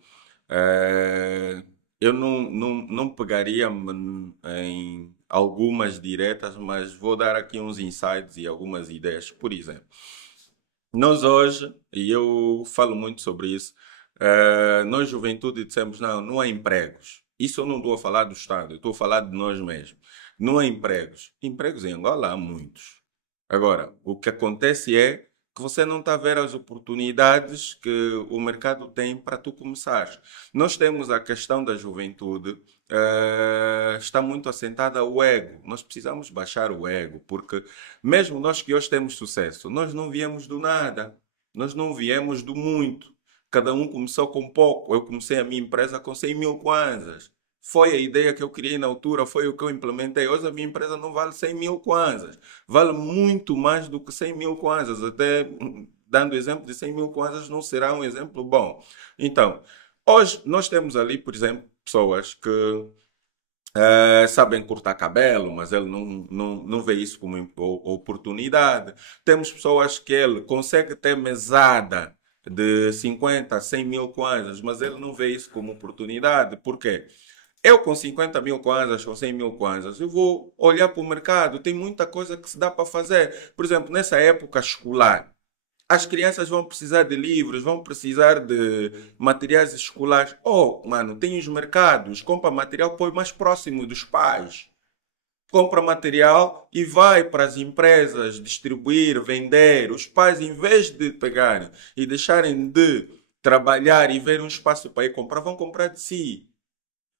eu não pegaria em algumas diretas, mas vou dar aqui uns insights e algumas ideias. Por exemplo, nós hoje, e eu falo muito sobre isso, nós, juventude, dissemos, não há empregos. Isso eu não estou a falar do Estado, eu estou a falar de nós mesmos. Não há empregos. Empregos em Angola há muitos. Agora, o que acontece é que você não está a ver as oportunidades que o mercado tem para tu começar. Nós temos a questão da juventude, está muito assentada ao ego. Nós precisamos baixar o ego, porque mesmo nós que hoje temos sucesso, nós não viemos do nada, nós não viemos do muito. Cada um começou com pouco. Eu comecei a minha empresa com 100 mil kwanzas. Foi a ideia que eu criei na altura, foi o que eu implementei. Hoje a minha empresa não vale 100 mil kwanzas. Vale muito mais do que 100 mil kwanzas. Até dando exemplo de 100 mil kwanzas não será um exemplo bom. Então, hoje nós temos ali, por exemplo, pessoas que sabem cortar cabelo, mas ele não vê isso como oportunidade. Temos pessoas que ele consegue ter mesada de 50, 100 mil kwanzas, mas ele não vê isso como oportunidade. Por quê? Eu com 50 mil kwanzas, com 100 mil kwanzas, eu vou olhar para o mercado, tem muita coisa que se dá para fazer. Por exemplo, nessa época escolar, as crianças vão precisar de livros, vão precisar de materiais escolares. Oh, mano, tem os mercados, compra material, põe mais próximo dos pais. Compra material e vai para as empresas distribuir, vender. Os pais, em vez de pegarem e deixarem de trabalhar e ver um espaço para ir comprar, vão comprar de si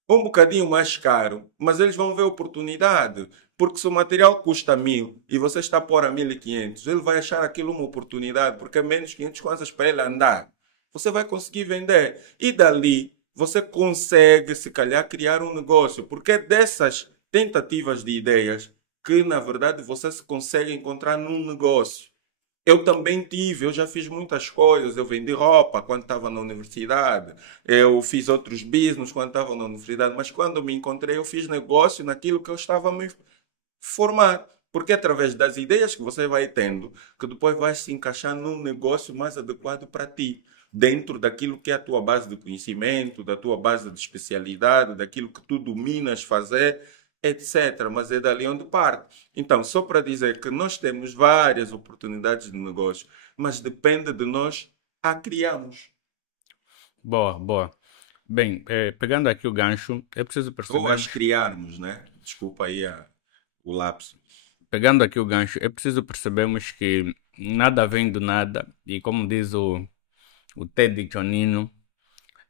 um bocadinho mais caro, mas eles vão ver oportunidade. Porque se o material custa 1000 e você está a pôr a 1500, ele vai achar aquilo uma oportunidade, porque é menos 500 kwanzas para ele andar. Você vai conseguir vender. E dali, você consegue, se calhar, criar um negócio. Porque é dessas tentativas de ideias que, na verdade, você se consegue encontrar num negócio. Eu também tive, eu já fiz muitas coisas. Eu vendi roupa quando estava na universidade, eu fiz outros business quando estava na universidade, mas quando me encontrei, eu fiz negócio naquilo que eu estava a me formar. Porque é através das ideias que você vai tendo, que depois vai se encaixar num negócio mais adequado para ti, dentro daquilo que é a tua base de conhecimento, da tua base de especialidade, daquilo que tu dominas fazer, etc. Mas é dali onde parte. Então, só para dizer que nós temos várias oportunidades de negócio, mas depende de nós a criarmos. Boa, boa. Bem, pegando aqui o gancho, é preciso Ou as percebermos, criarmos, né? Desculpa aí o lapso. pegando aqui o gancho, é preciso percebermos que nada vem do nada, e como diz o Ted Johnnino,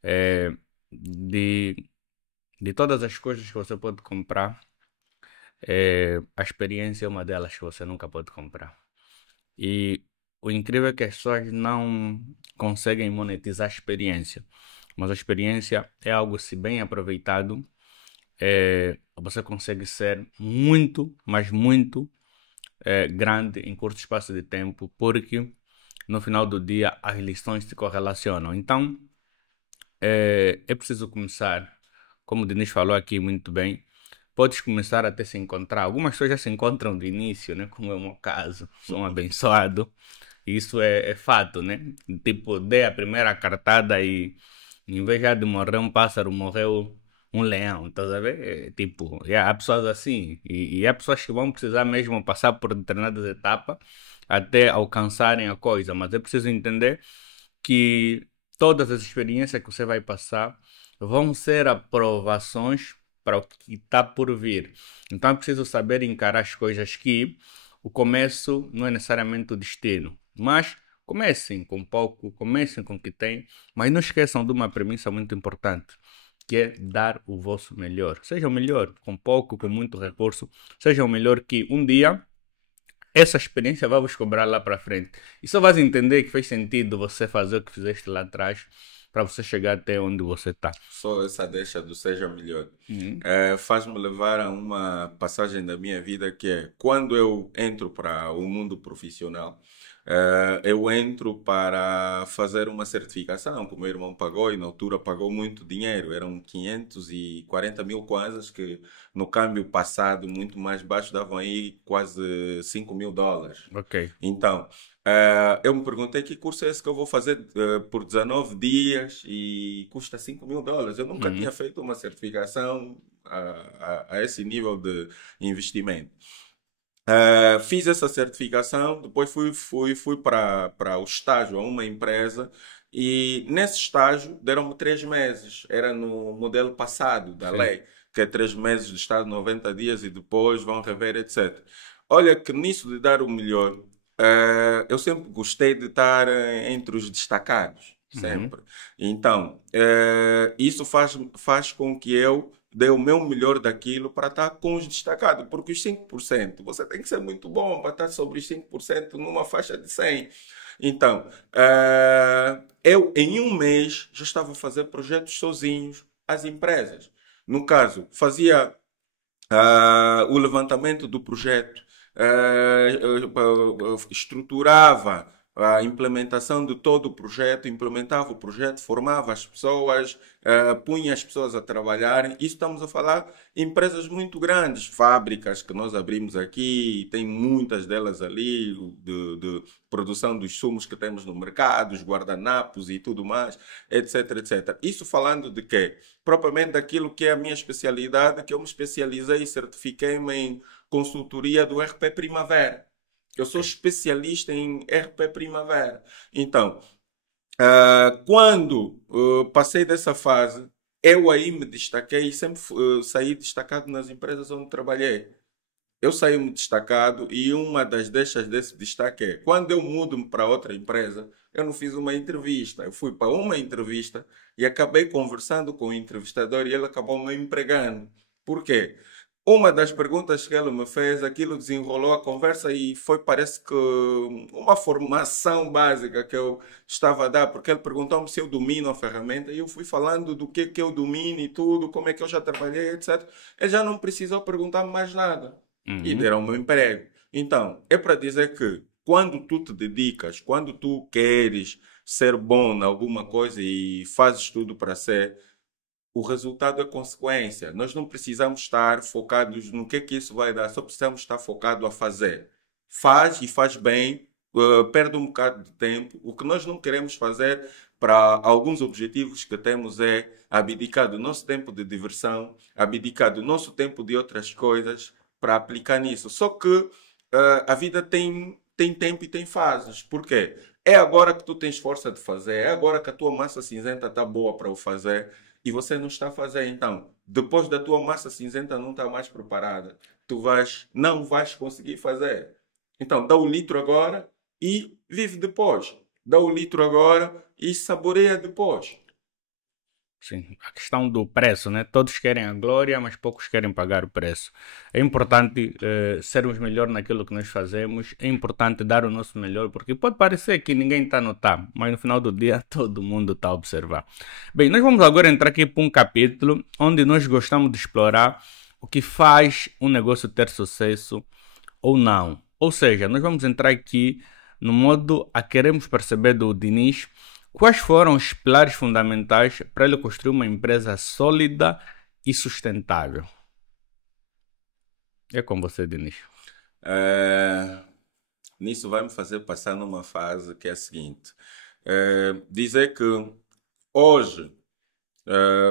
é, de, de todas as coisas que você pode comprar, a experiência é uma delas que você nunca pode comprar. E o incrível é que as pessoas não conseguem monetizar a experiência, mas a experiência é algo, se bem aproveitado, você consegue ser muito, mas muito grande em curto espaço de tempo, porque no final do dia as lições se correlacionam. Então, é preciso começar, como o Denis falou aqui muito bem, podes começar até se encontrar. Algumas pessoas já se encontram de início, né? Como é o meu caso, sou um abençoado. Isso é fato, né? Tipo, dei a primeira cartada e em vez já de morrer um pássaro, morreu um leão, estás a ver? Tipo, há pessoas assim, e há pessoas que vão precisar mesmo passar por determinadas etapas até alcançarem a coisa, mas é preciso entender que todas as experiências que você vai passar vão ser aprovações para o que está por vir. Então é preciso saber encarar as coisas que o começo não é necessariamente o destino, mas comecem com pouco, comecem com o que tem, mas não esqueçam de uma premissa muito importante, que é dar o vosso melhor. Seja o melhor, com pouco, com muito recurso, seja o melhor que um dia essa experiência vai vos cobrar lá para frente. E só vais entender que fez sentido você fazer o que fizeste lá atrás para você chegar até onde você está. Só essa deixa do seja melhor. Uhum. Faz-me levar a uma passagem da minha vida que é quando eu entro para o mundo profissional, eu entro para fazer uma certificação que o meu irmão pagou e na altura pagou muito dinheiro. Eram 540 mil kwanzas que no câmbio passado muito mais baixo davam aí quase 5 mil dólares. Ok. Então, eu me perguntei que curso é esse que eu vou fazer por 19 dias e custa 5 mil dólares. Eu nunca tinha Uhum. feito uma certificação a esse nível de investimento. Fiz essa certificação, depois fui para o estágio a uma empresa e nesse estágio deram-me 3 meses. Era no modelo passado da Sim. lei, que é 3 meses de estágio, 90 dias e depois vão rever, etc. Olha que nisso de dar o melhor, eu sempre gostei de estar entre os destacados, Uhum. sempre. Então, isso faz com que eu dê o meu melhor daquilo para estar com os destacados, porque os 5% você tem que ser muito bom para estar sobre os 5% numa faixa de 100. Então, eu em um mês já estava a fazer projetos sozinhos às empresas. No caso, fazia o levantamento do projeto, estruturava a implementação de todo o projeto, implementava o projeto, formava as pessoas, punha as pessoas a trabalharem. Isso estamos a falar empresas muito grandes, fábricas que nós abrimos aqui, tem muitas delas ali, de produção dos sumos que temos no mercado, os guardanapos e tudo mais, etc, etc. Isso falando de quê? Propriamente daquilo que é a minha especialidade, que eu me especializei e certifiquei-me em consultoria do RP Primavera. Eu sou Ok. especialista em RP Primavera. Então, quando passei dessa fase, eu aí me destaquei e sempre saí destacado nas empresas onde trabalhei. Eu saí-me destacado e uma das deixas desse destaque é quando eu mudo-me para outra empresa, eu não fiz uma entrevista. Eu fui para uma entrevista e acabei conversando com o entrevistador e ele acabou me empregando. Por quê? Uma das perguntas que ele me fez, aquilo desenrolou a conversa e foi, parece que, uma formação básica que eu estava a dar, porque ele perguntou-me se eu domino a ferramenta e eu fui falando do que eu domino e tudo, como é que eu já trabalhei, etc. Ele já não precisou perguntar-me mais nada e Uhum. deram o meu emprego. Então, é para dizer que quando tu te dedicas, quando tu queres ser bom em alguma coisa e fazes tudo para ser, o resultado é consequência. Nós não precisamos estar focados no que isso vai dar, só precisamos estar focados a fazer. Faz e faz bem, perde um bocado de tempo. O que nós não queremos fazer para alguns objetivos que temos é abdicar do nosso tempo de diversão, abdicar do nosso tempo de outras coisas para aplicar nisso. Só que a vida tem tempo e tem fases. Por quê? É agora que tu tens força de fazer, é agora que a tua massa cinzenta está boa para o fazer e você não está a fazer. Então, depois da tua massa cinzenta não está mais preparada, não vais conseguir fazer. Então, dá o litro agora e vive depois. Dá o litro agora e saboreia depois. Sim, a questão do preço, né? Todos querem a glória, mas poucos querem pagar o preço. É importante sermos melhor naquilo que nós fazemos, é importante dar o nosso melhor, porque pode parecer que ninguém está a notar, mas no final do dia todo mundo está a observar. Bem, nós vamos agora entrar aqui para um capítulo onde nós gostamos de explorar o que faz um negócio ter sucesso ou não. Ou seja, nós vamos entrar aqui no modo a queremos perceber do Diniz quais foram os pilares fundamentais para ele construir uma empresa sólida e sustentável. É com você, Diniz. Nisso vai me fazer passar numa fase que é a seguinte. Dizer que hoje,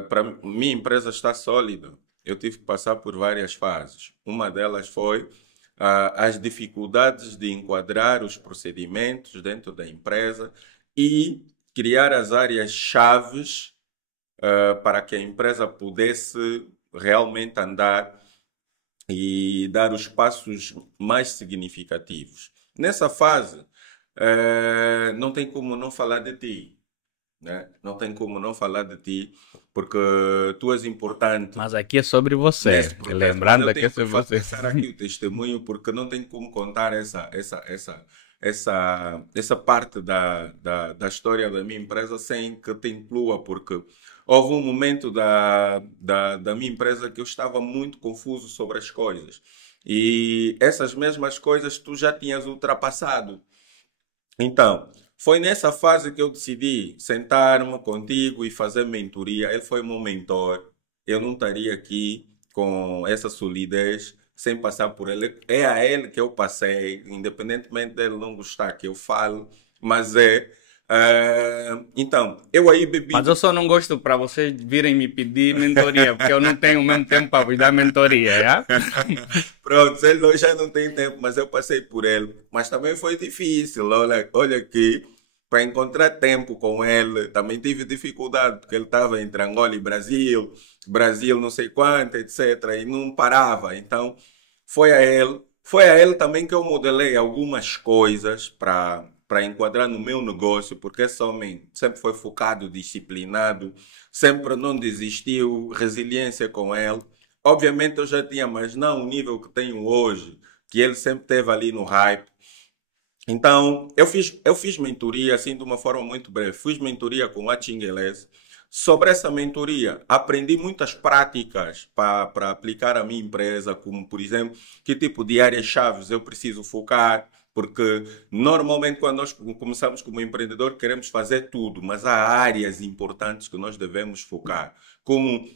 para minha empresa estar sólida, eu tive que passar por várias fases. Uma delas foi as dificuldades de enquadrar os procedimentos dentro da empresa e criar as áreas chaves para que a empresa pudesse realmente andar e dar os passos mais significativos. Nessa fase, não tem como não falar de ti, né? Não tem como não falar de ti, porque tu és importante. Mas aqui é sobre você. Nesse processo. Lembrando Mas eu que é tenho sobre que você. passar aqui o testemunho, porque não tem como contar essa parte da história da minha empresa sem que te inclua, porque houve um momento da minha empresa que eu estava muito confuso sobre as coisas. E essas mesmas coisas tu já tinhas ultrapassado. Então, foi nessa fase que eu decidi sentar-me contigo e fazer mentoria. Ele foi meu mentor. Eu não estaria aqui com essa solidez sem passar por ele. É a ele que eu passei, independentemente dele não gostar que eu fale, mas é. Então, eu aí bebi. Mas eu só não gosto para vocês virem me pedir mentoria, porque eu não tenho o mesmo tempo para vos dar mentoria, é? Pronto, ele já não tem tempo, mas eu passei por ele. Mas também foi difícil, olha aqui, para encontrar tempo com ele, também tive dificuldade, porque ele estava entre Angola e Brasil, Brasil não sei quanto, etc. E não parava. Então, foi a ele também que eu modelei algumas coisas para enquadrar no meu negócio, porque esse homem sempre foi focado, disciplinado, sempre não desistiu, resiliência com ele. Obviamente eu já tinha, mas não o nível que tenho hoje, que ele sempre teve ali no hype. Então, eu fiz mentoria assim de uma forma muito breve. Fiz mentoria com a Chinguelese. Sobre essa mentoria, aprendi muitas práticas para aplicar à minha empresa, como, por exemplo, que tipo de áreas-chave eu preciso focar, porque normalmente quando nós começamos como empreendedor queremos fazer tudo, mas há áreas importantes que nós devemos focar, como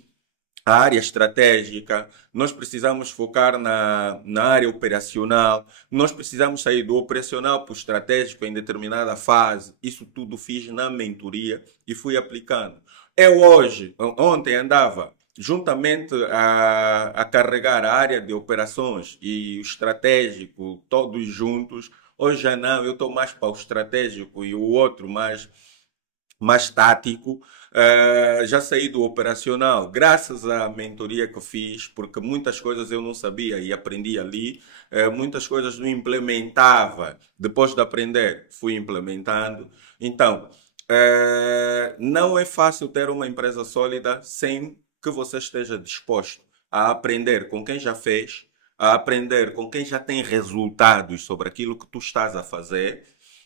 a área estratégica, nós precisamos focar na área operacional, nós precisamos sair do operacional para o estratégico em determinada fase. Isso tudo fiz na mentoria e fui aplicando. Eu hoje, ontem andava juntamente a carregar a área de operações e o estratégico, todos juntos. Hoje já não, eu estou mais para o estratégico e o outro mais tático. Já saí do operacional graças à mentoria que fiz, porque muitas coisas eu não sabia e aprendi ali, muitas coisas não implementava. Depois de aprender, fui implementando. Então, não é fácil ter uma empresa sólida sem que você esteja disposto a aprender com quem já fez, a aprender com quem já tem resultados sobre aquilo que tu estás a fazer,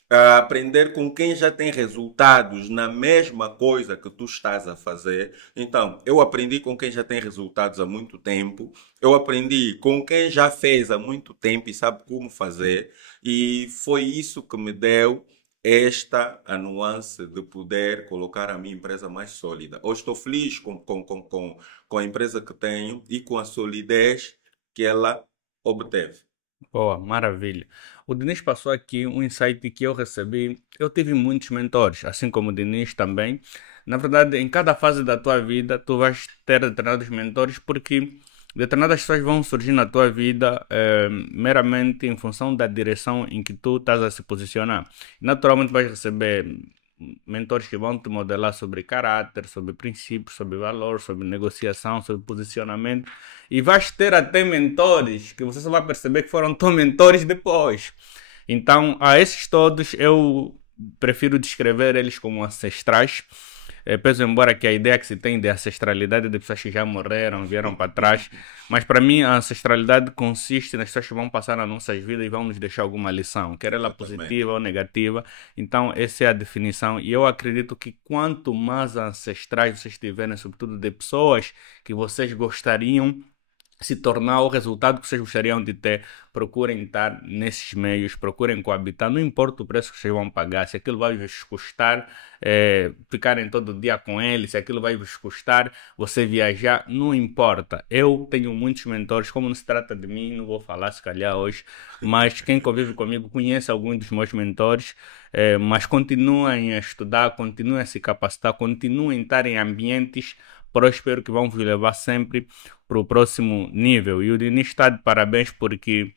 a aprender com quem já tem resultados na mesma coisa que tu estás a fazer. Então, eu aprendi com quem já tem resultados há muito tempo, eu aprendi com quem já fez há muito tempo e sabe como fazer, e foi isso que me deu a nuance de poder colocar a minha empresa mais sólida. Hoje estou feliz com a empresa que tenho e com a solidez que ela obteve. Boa, maravilha. O Diniz passou aqui um insight que eu recebi. Eu tive muitos mentores, assim como o Diniz também. Na verdade, em cada fase da tua vida, tu vais ter determinados mentores, porque determinadas pessoas vão surgir na tua vida meramente em função da direção em que tu estás a se posicionar. Naturalmente, vais receber mentores que vão te modelar sobre caráter, sobre princípios, sobre valor, sobre negociação, sobre posicionamento. E vais ter até mentores que você só vai perceber que foram teus mentores depois. Então, a esses todos eu prefiro descrever eles como ancestrais. Peso embora que a ideia que se tem de ancestralidade de pessoas que já morreram, vieram para trás, mas para mim a ancestralidade consiste nas pessoas que vão passar nas nossas vidas e vão nos deixar alguma lição, quer ela Exatamente. positiva ou negativa. Então essa é a definição e eu acredito que quanto mais ancestrais vocês tiverem, sobretudo de pessoas que vocês gostariam se tornar o resultado que vocês gostariam de ter, procurem estar nesses meios, procurem coabitar, não importa o preço que vocês vão pagar, se aquilo vai vos custar ficarem todo dia com ele, se aquilo vai vos custar você viajar, não importa. Eu tenho muitos mentores, como não se trata de mim, não vou falar se calhar hoje, mas quem convive comigo conhece alguns dos meus mentores, mas continuem a estudar, continuem a se capacitar, continuem a estar em ambientes prósperos que vão vos levar sempre para o próximo nível. E o Diniz está de parabéns porque,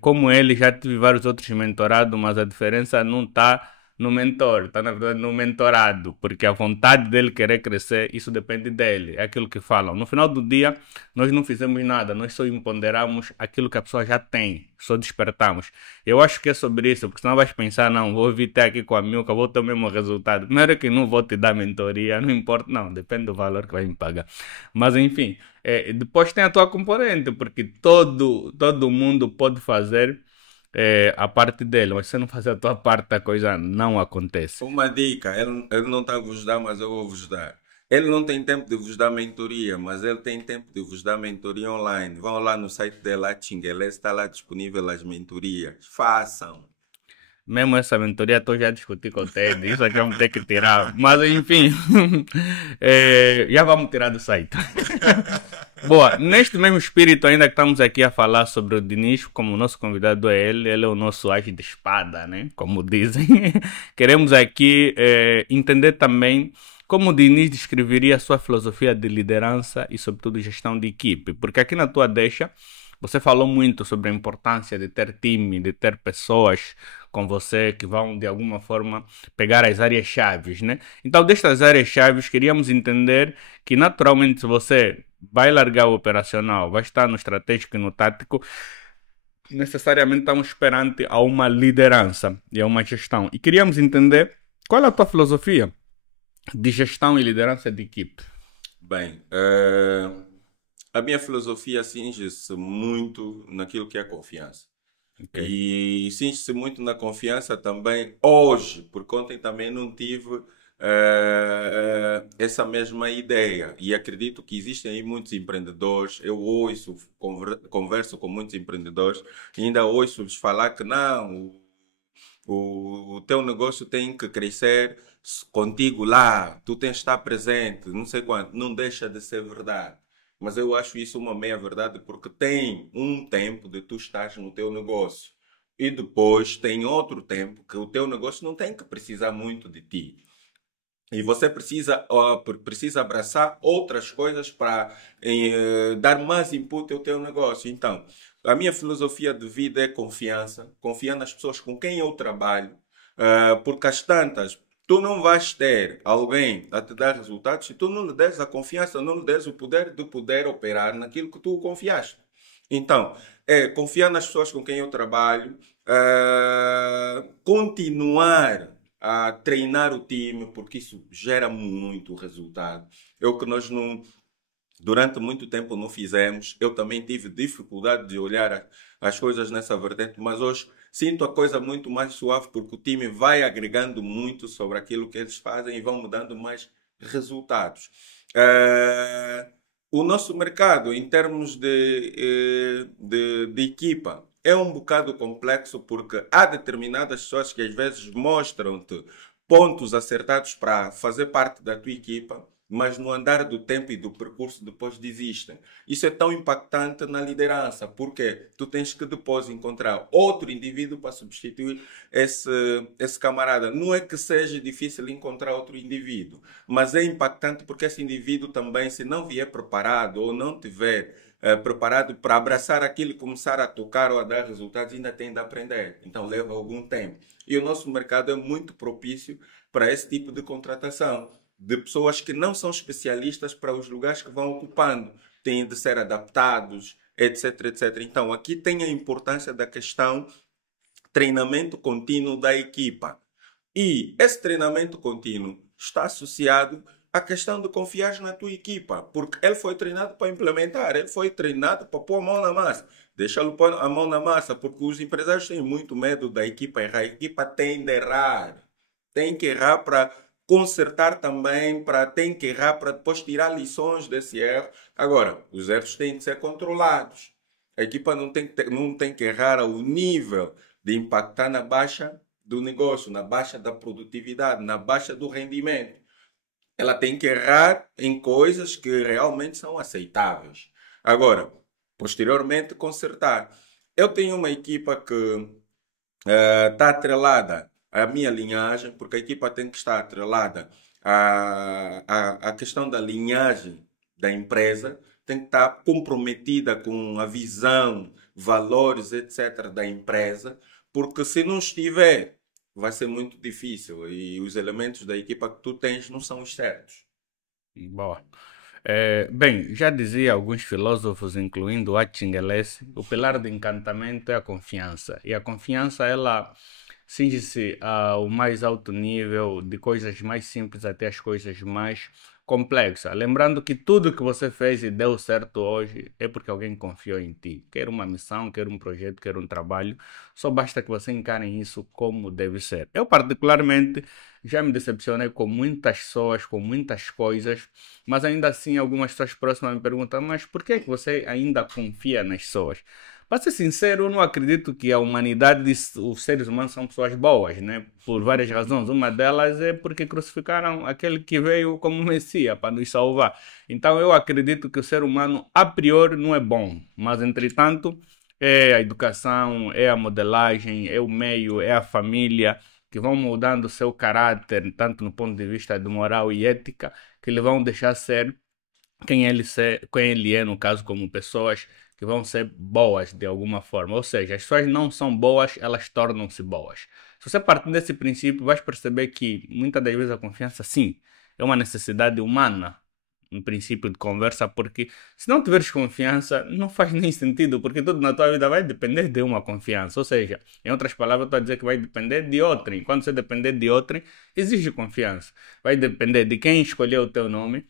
como ele, já tive vários outros mentorados, mas a diferença não está no mentor, está na verdade no mentorado, porque a vontade dele querer crescer, isso depende dele, é aquilo que falam. No final do dia, nós não fizemos nada, nós só empoderamos aquilo que a pessoa já tem, só despertamos. Eu acho que é sobre isso, porque senão vais pensar, não, vou vir até aqui com a Milka, vou ter o mesmo resultado. Primeiro que não vou te dar mentoria, não importa, não, depende do valor que vai me pagar. Mas enfim, depois tem a tua componente, porque todo mundo pode fazer a parte dele, mas se você não fazer a tua parte, a coisa não acontece. Uma dica, ele não está a vos dar, mas eu vou vos dar. Ele não tem tempo de vos dar mentoria, mas ele tem tempo de vos dar mentoria online. Vão lá no site dele, a Tchinguelê, está lá disponível as mentorias. Façam. Mesmo essa mentoria, estou já a discutir com o Ted, isso aqui vamos ter que tirar. Mas enfim, já vamos tirar do site. Boa, neste mesmo espírito ainda que estamos aqui a falar sobre o Diniz, como o nosso convidado é ele é o nosso as de espada, né? Como dizem. Queremos aqui entender também como o Diniz descreveria a sua filosofia de liderança e sobretudo gestão de equipe. Porque aqui na tua deixa, você falou muito sobre a importância de ter time, de ter pessoas com você que vão de alguma forma pegar as áreas chaves, né? Então, destas áreas chaves, queríamos entender que naturalmente se você vai largar o operacional, vai estar no estratégico e no tático, necessariamente estamos perante a uma liderança e a uma gestão. E queríamos entender qual é a tua filosofia de gestão e liderança de equipe. Bem, a minha filosofia cinge-se muito naquilo que é confiança. Okay. E cinge-se muito na confiança também hoje, porque ontem também não tive essa mesma ideia. E acredito que existem aí muitos empreendedores. Eu ouço, converso com muitos empreendedores e ainda ouço-lhes falar que não, o teu negócio tem que crescer contigo lá, tu tens de estar presente, não sei quanto. Não deixa de ser verdade. Mas eu acho isso uma meia-verdade porque tem um tempo de tu estás no teu negócio e depois tem outro tempo que o teu negócio não tem que precisar muito de ti. E você precisa abraçar outras coisas para dar mais input ao teu negócio. Então, a minha filosofia de vida é confiança. Confiar nas pessoas com quem eu trabalho. Porque às tantas, tu não vais ter alguém a te dar resultados se tu não lhe des a confiança, não lhe des o poder de poder operar naquilo que tu confiaste. Então, confiar nas pessoas com quem eu trabalho, continuar a treinar o time, porque isso gera muito resultado. É o que nós não, durante muito tempo não fizemos. Eu também tive dificuldade de olhar as coisas nessa vertente, mas hoje sinto a coisa muito mais suave porque o time vai agregando muito sobre aquilo que eles fazem e vão me dando mais resultados. O nosso mercado, em termos de equipa, é um bocado complexo porque há determinadas pessoas que às vezes mostram-te pontos acertados para fazer parte da tua equipa, mas no andar do tempo e do percurso depois desistem. Isso é tão impactante na liderança, porque tu tens que depois encontrar outro indivíduo para substituir esse camarada. Não é que seja difícil encontrar outro indivíduo, mas é impactante porque esse indivíduo também, se não vier preparado ou não tiver preparado para abraçar aquilo e começar a tocar ou a dar resultados, ainda tem de aprender. Então leva algum tempo. E o nosso mercado é muito propício para esse tipo de contratação, de pessoas que não são especialistas para os lugares que vão ocupando, têm de ser adaptados, etc, etc. Então, aqui tem a importância da questão treinamento contínuo da equipa. E esse treinamento contínuo está associado à questão de confiar na tua equipa, porque ele foi treinado para implementar, ele foi treinado para pôr a mão na massa. Deixa-lo pôr a mão na massa, porque os empresários têm muito medo da equipa errar. A equipa tem de errar. Tem que errar para consertar também, tem que errar para depois tirar lições desse erro. Agora, os erros têm que ser controlados. A equipa não tem que errar ao nível de impactar na baixa do negócio, na baixa da produtividade, na baixa do rendimento. Ela tem que errar em coisas que realmente são aceitáveis. Agora, posteriormente, consertar. Eu tenho uma equipa que está atrelada à minha linhagem, porque a equipa tem que estar atrelada à questão da linhagem da empresa, tem que estar comprometida com a visão, valores, etc. da empresa, porque se não estiver, vai ser muito difícil e os elementos da equipa que tu tens não são os certos. Boa. Bem, já dizia alguns filósofos, incluindo Atsinghelese, o pilar do encantamento é a confiança. E a confiança, ela cinge-se ao mais alto nível, de coisas mais simples até as coisas mais complexas. Lembrando que tudo que você fez e deu certo hoje é porque alguém confiou em ti. Quer uma missão, quer um projeto, quer um trabalho, só basta que você encare isso como deve ser. Eu, particularmente, já me decepcionei com muitas pessoas, com muitas coisas, mas ainda assim algumas pessoas próximas me perguntam, mas por que é que você ainda confia nas pessoas? Para ser sincero, eu não acredito que a humanidade, os seres humanos são pessoas boas, né? Por várias razões. Uma delas é porque crucificaram aquele que veio como Messias para nos salvar. Então eu acredito que o ser humano, a priori, não é bom. Mas, entretanto, é a educação, é a modelagem, é o meio, é a família, que vão mudando o seu caráter, tanto no ponto de vista de moral e ética, que lhe vão deixar ser quem ele é, no caso, como pessoas que vão ser boas de alguma forma. Ou seja, as pessoas não são boas, elas tornam-se boas. Se você partir desse princípio, vais perceber que muitas das vezes a confiança, sim, é uma necessidade humana, um princípio de conversa, porque se não tiveres confiança, não faz nem sentido, porque tudo na tua vida vai depender de uma confiança. Ou seja, em outras palavras, estou a dizer que vai depender de outrem. Quando você depender de outrem, exige confiança. Vai depender de quem escolheu o teu nome,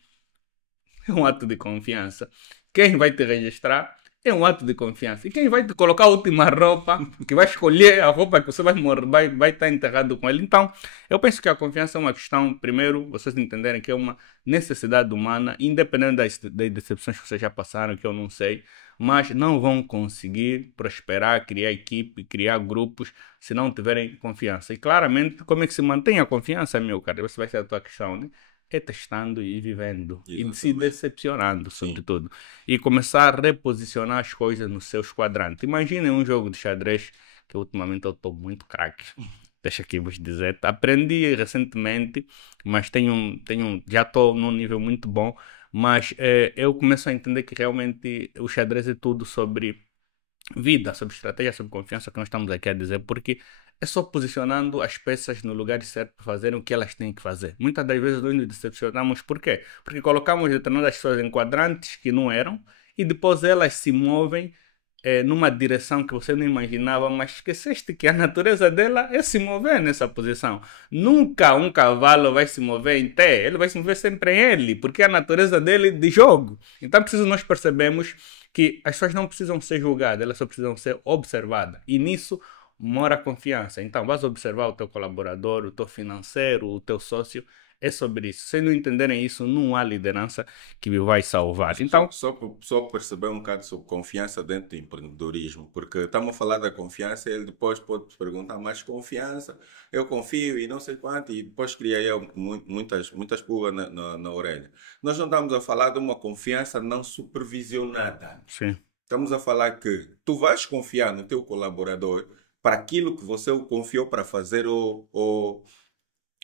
é um ato de confiança. Quem vai te registrar é um ato de confiança. E quem vai te colocar a última roupa, que vai escolher a roupa que você vai morrer, vai estar enterrado com ele. Então, eu penso que a confiança é uma questão, primeiro, vocês entenderem que é uma necessidade humana, independente das decepções que vocês já passaram, que eu não sei, mas não vão conseguir prosperar, criar equipe, criar grupos, se não tiverem confiança. E claramente, como é que se mantém a confiança, meu cara? Essa vai ser a tua questão, né? É testando e vivendo. Exatamente. E se decepcionando, sobretudo. E começar a reposicionar as coisas nos seus quadrantes. Imaginem um jogo de xadrez, que ultimamente eu estou muito craque. Deixa aqui vos dizer. Aprendi recentemente, mas já estou num nível muito bom. Mas eu começo a entender que realmente o xadrez é tudo sobre vida, sobre estratégia, sobre confiança, que nós estamos aqui a dizer, porque é só posicionando as peças no lugar certo para fazerem o que elas têm que fazer. Muitas das vezes nós nos decepcionamos, por quê? Porque colocamos determinadas pessoas em quadrantes que não eram e depois elas se movem numa direção que você não imaginava, mas esqueceste que a natureza dela é se mover nessa posição. Nunca um cavalo vai se mover em T, ele vai se mover sempre em L, porque é a natureza dele de jogo. Então preciso nós percebemos que as pessoas não precisam ser julgadas, elas só precisam ser observadas. E nisso mora a confiança. Então, vais observar o teu colaborador, o teu financeiro, o teu sócio. É sobre isso. Se não entenderem isso, não há liderança que me vai salvar. Então, só perceber um bocado sobre confiança dentro do empreendedorismo, porque estamos a falar da confiança e ele depois pode perguntar, mas confiança, eu confio e não sei quanto, e depois cria aí muitas pulgas na orelha. Nós não estamos a falar de uma confiança não supervisionada. Sim. Estamos a falar que tu vais confiar no teu colaborador para aquilo que você o confiou para fazer ou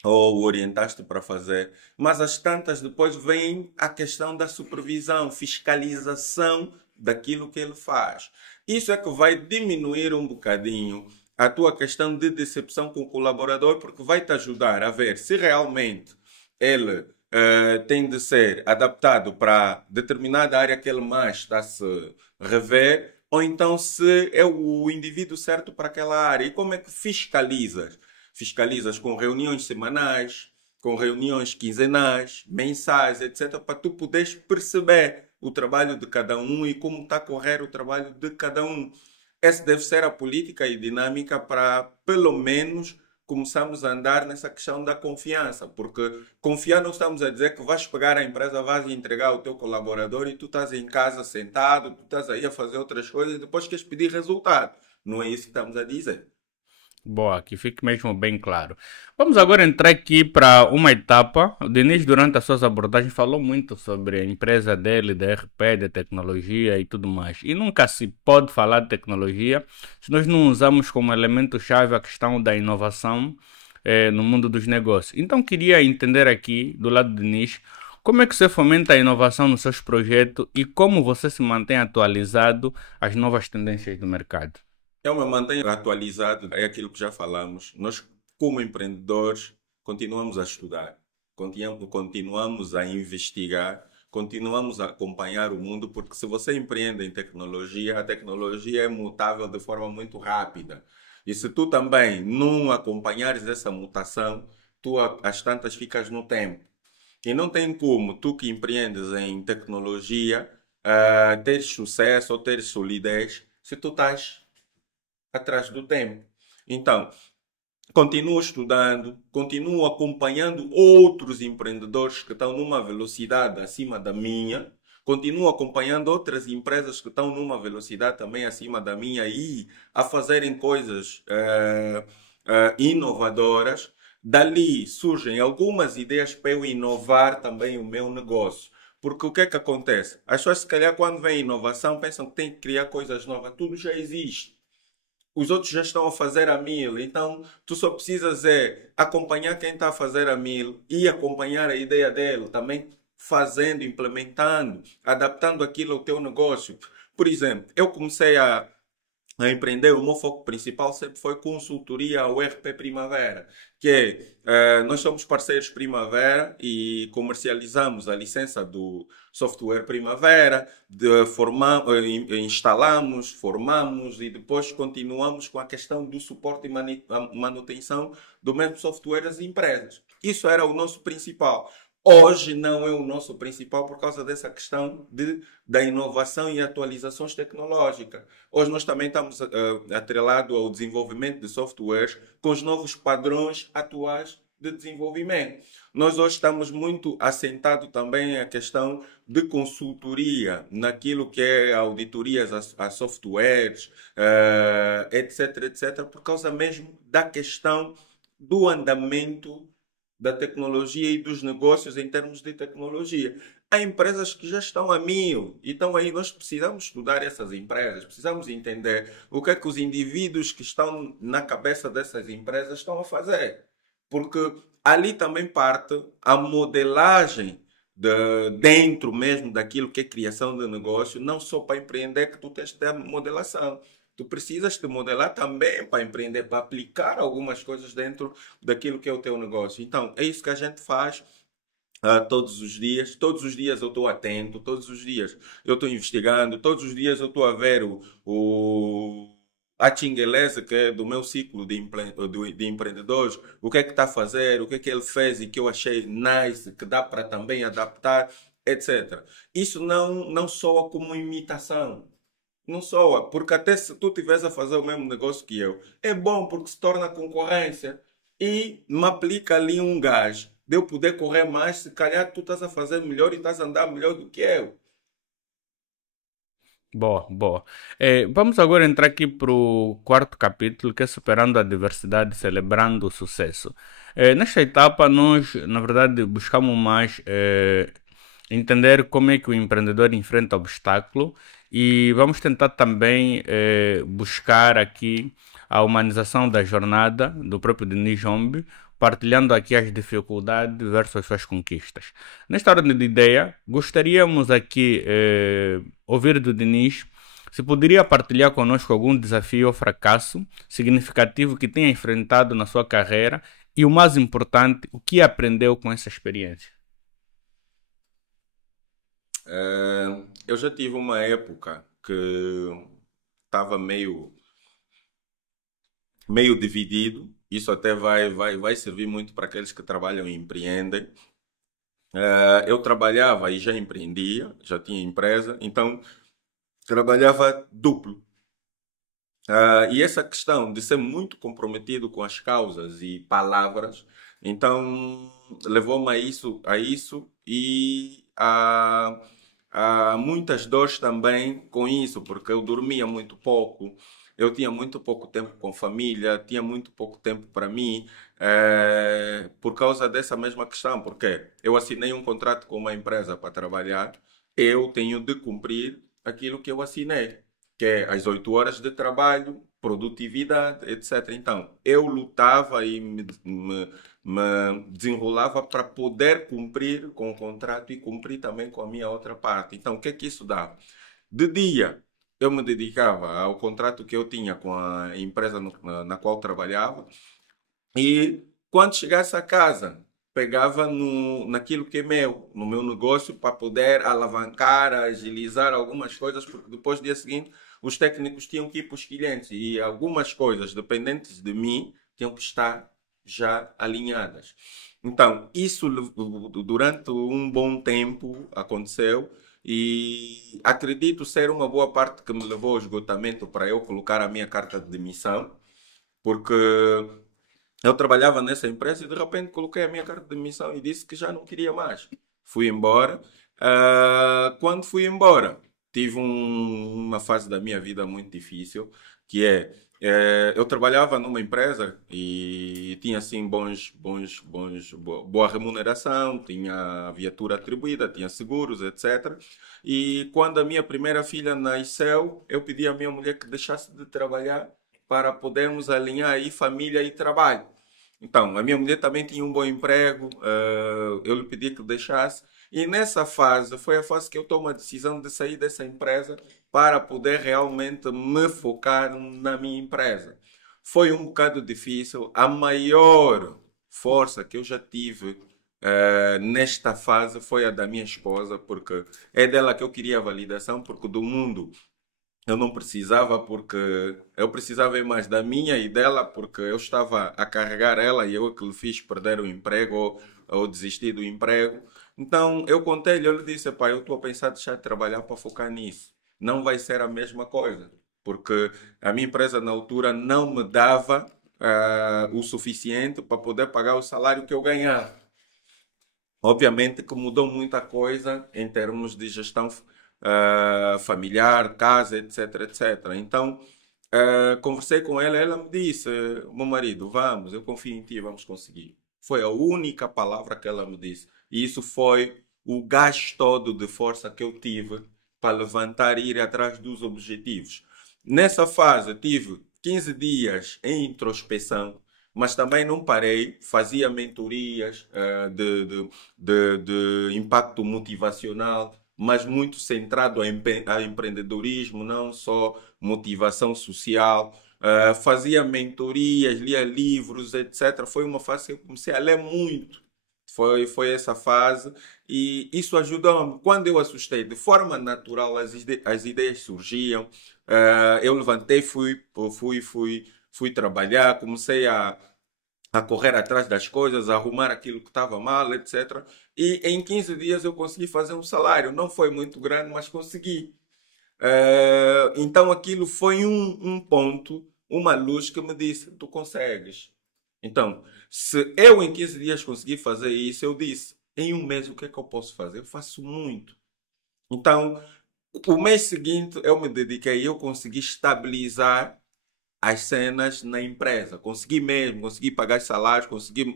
o orientaste para fazer, mas as tantas depois vem a questão da supervisão, fiscalização daquilo que ele faz. Isso é que vai diminuir um bocadinho a tua questão de decepção com o colaborador, porque vai te ajudar a ver se realmente ele tem de ser adaptado para determinada área que ele mais está a se rever, ou então se é o indivíduo certo para aquela área. E como é que fiscalizas? Fiscalizas com reuniões semanais, com reuniões quinzenais, mensais, etc., para tu poderes perceber o trabalho de cada um e como está a correr o trabalho de cada um. Essa deve ser a política e dinâmica para, pelo menos, começarmos a andar nessa questão da confiança. Porque confiar não estamos a dizer que vais pegar a empresa, vais entregar ao teu colaborador e tu estás em casa sentado, tu estás aí a fazer outras coisas e depois queres pedir resultado. Não é isso que estamos a dizer. Boa, que fique mesmo bem claro. Vamos agora entrar aqui para uma etapa. O Denis, durante as suas abordagens, falou muito sobre a empresa dele, da RP, de tecnologia e tudo mais. E nunca se pode falar de tecnologia se nós não usamos como elemento-chave a questão da inovação no mundo dos negócios. Então, queria entender aqui, do lado do Denis, como é que você fomenta a inovação nos seus projetos e como você se mantém atualizado às novas tendências do mercado. Eu me mantenho atualizado, é aquilo que já falamos. Nós, como empreendedores, continuamos a estudar, continuamos a investigar, continuamos a acompanhar o mundo, porque se você empreende em tecnologia, a tecnologia é mutável de forma muito rápida. E se tu também não acompanhares essa mutação, tu às tantas ficas no tempo. E não tem como tu que empreendes em tecnologia teres sucesso ou teres solidez se tu estás atrás do tempo. Então, continuo estudando, continuo acompanhando outros empreendedores que estão numa velocidade acima da minha, continuo acompanhando outras empresas que estão numa velocidade também acima da minha e a fazerem coisas inovadoras. Dali surgem algumas ideias para eu inovar também o meu negócio. Porque o que é que acontece? As pessoas, se calhar, quando vem inovação, pensam que tem que criar coisas novas. Tudo já existe. Os outros já estão a fazer a mil, então tu só precisas acompanhar quem está a fazer a mil e acompanhar a ideia dele, também fazendo, implementando, adaptando aquilo ao teu negócio. Por exemplo, eu comecei a empreender, o meu foco principal sempre foi consultoria ao RP Primavera, que é, nós somos parceiros Primavera e comercializamos a licença do software Primavera, instalamos, formamos e depois continuamos com a questão do suporte e manutenção do mesmo software às empresas. Isso era o nosso principal. Hoje não é o nosso principal por causa dessa questão da inovação e atualizações tecnológicas. Hoje nós também estamos atrelados ao desenvolvimento de softwares com os novos padrões atuais de desenvolvimento. Nós hoje estamos muito assentados também a questão de consultoria naquilo que é auditorias a softwares, etc, etc, por causa mesmo da questão do andamento da tecnologia e dos negócios em termos de tecnologia. Há empresas que já estão a mil, então aí nós precisamos estudar essas empresas, precisamos entender o que é que os indivíduos que estão na cabeça dessas empresas estão a fazer. Porque ali também parte a modelagem dentro mesmo daquilo que é criação de negócio, não só para empreender que tu tens de ter modelação. Tu precisas te modelar também para empreender, para aplicar algumas coisas dentro daquilo que é o teu negócio. Então, é isso que a gente faz todos os dias. Todos os dias eu estou atento, todos os dias eu estou investigando, todos os dias eu estou a ver a Tingueleza, que é do meu ciclo de empreendedores, o que é que está a fazer, o que é que ele fez e que eu achei nice, que dá para também adaptar, etc. Isso não soa como imitação. Não soa, porque até se tu estiveres a fazer o mesmo negócio que eu, é bom porque se torna concorrência e me aplica ali um gás de eu poder correr mais, se calhar tu estás a fazer melhor e estás a andar melhor do que eu. Boa, boa. Vamos agora entrar aqui para o quarto capítulo, que é superando a diversidade, celebrando o sucesso. Nesta etapa, nós, na verdade, buscamos mais entender como é que o empreendedor enfrenta obstáculo e vamos tentar também buscar aqui a humanização da jornada do próprio Denis Jombe, partilhando aqui as dificuldades versus as suas conquistas. Nesta ordem de ideia, gostaríamos aqui ouvir do Denis se poderia partilhar conosco algum desafio ou fracasso significativo que tenha enfrentado na sua carreira e, o mais importante, o que aprendeu com essa experiência. Eu já tive uma época que estava meio dividido isso até vai servir muito para aqueles que trabalham e empreendem. Eu trabalhava e já empreendia, já tinha empresa, então trabalhava duplo. E essa questão de ser muito comprometido com as causas e palavras, então levou-me a isso e a muitas dores também com isso, porque eu dormia muito pouco, eu tinha muito pouco tempo com família, tinha muito pouco tempo para mim, por causa dessa mesma questão, porque eu assinei um contrato com uma empresa para trabalhar, eu tenho de cumprir aquilo que eu assinei, que é as 8 horas de trabalho, produtividade, etc. Então, eu lutava e me desenrolava para poder cumprir com o contrato e cumprir também com a minha outra parte. Então, o que é que isso dava? De dia, eu me dedicava ao contrato que eu tinha com a empresa na qual trabalhava e quando chegasse a casa, pegava naquilo que é meu, no meu negócio, para poder alavancar, agilizar algumas coisas, porque depois, no dia seguinte, os técnicos tinham que ir para os clientes e algumas coisas dependentes de mim tinham que estar já alinhadas. Então, isso durante um bom tempo aconteceu e acredito ser uma boa parte que me levou ao esgotamento para eu colocar a minha carta de demissão, porque eu trabalhava nessa empresa e de repente coloquei a minha carta de demissão e disse que já não queria mais. Fui embora. Quando fui embora, tive uma fase da minha vida muito difícil, que eu trabalhava numa empresa e tinha assim boa remuneração, tinha viatura atribuída, tinha seguros, etc. E quando a minha primeira filha nasceu, eu pedi à minha mulher que deixasse de trabalhar para podermos alinhar aí família e trabalho. Então, a minha mulher também tinha um bom emprego, eu lhe pedi que deixasse. E nessa fase, foi a fase que eu tomo a decisão de sair dessa empresa para poder realmente me focar na minha empresa. Foi um bocado difícil. A maior força que eu já tive nesta fase foi a da minha esposa, porque é dela que eu queria a validação, porque do mundo eu não precisava porque eu precisava mais da minha e dela porque eu estava a carregar ela e eu é que lhe fiz perder o emprego ou desistir do emprego. Então eu contei-lhe, eu lhe disse, pai, eu estou a pensar em deixar de trabalhar para focar nisso. Não vai ser a mesma coisa, porque a minha empresa na altura não me dava o suficiente para poder pagar o salário que eu ganhava. Obviamente que mudou muita coisa em termos de gestão familiar, casa, etc, etc. Então, conversei com ela, ela me disse, meu marido, vamos, eu confio em ti, vamos conseguir. Foi a única palavra que ela me disse. E isso foi o gás todo de força que eu tive para levantar e ir atrás dos objetivos. Nessa fase, tive 15 dias em introspeção, mas também não parei, fazia mentorias de impacto motivacional, mas muito centrado a empreendedorismo, não só motivação social. Fazia mentorias, lia livros, etc. Foi uma fase que eu comecei a ler muito. Foi essa fase e isso ajudou-me. Quando eu assustei, de forma natural, as ideias surgiam. Eu levantei, fui trabalhar, comecei a correr atrás das coisas, a arrumar aquilo que estava mal, etc. E em 15 dias eu consegui fazer um salário. Não foi muito grande, mas consegui. Então aquilo foi um ponto, uma luz que me disse: tu consegues. Então, se eu em 15 dias consegui fazer isso, eu disse: em um mês o que é que eu posso fazer? Eu faço muito. Então, o mês seguinte eu me dediquei, eu consegui estabilizar as cenas na empresa. Consegui mesmo, consegui pagar salários, consegui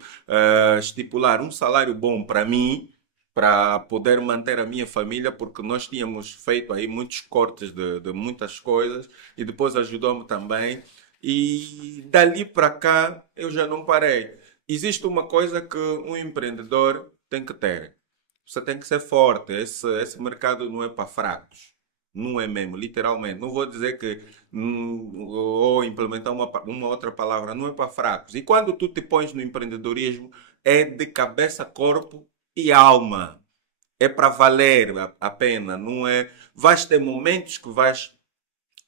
estipular um salário bom para mim, para poder manter a minha família, porque nós tínhamos feito aí muitos cortes de muitas coisas e depois ajudou-me também. E dali para cá eu já não parei. Existe uma coisa que um empreendedor tem que ter. Você tem que ser forte. Esse mercado não é para fracos. Não é mesmo, literalmente. Não vou dizer que ou implementar uma outra palavra, não é para fracos. E quando tu te pões no empreendedorismo, é de cabeça, corpo e alma. É para valer a pena, não é? Vais ter momentos que vais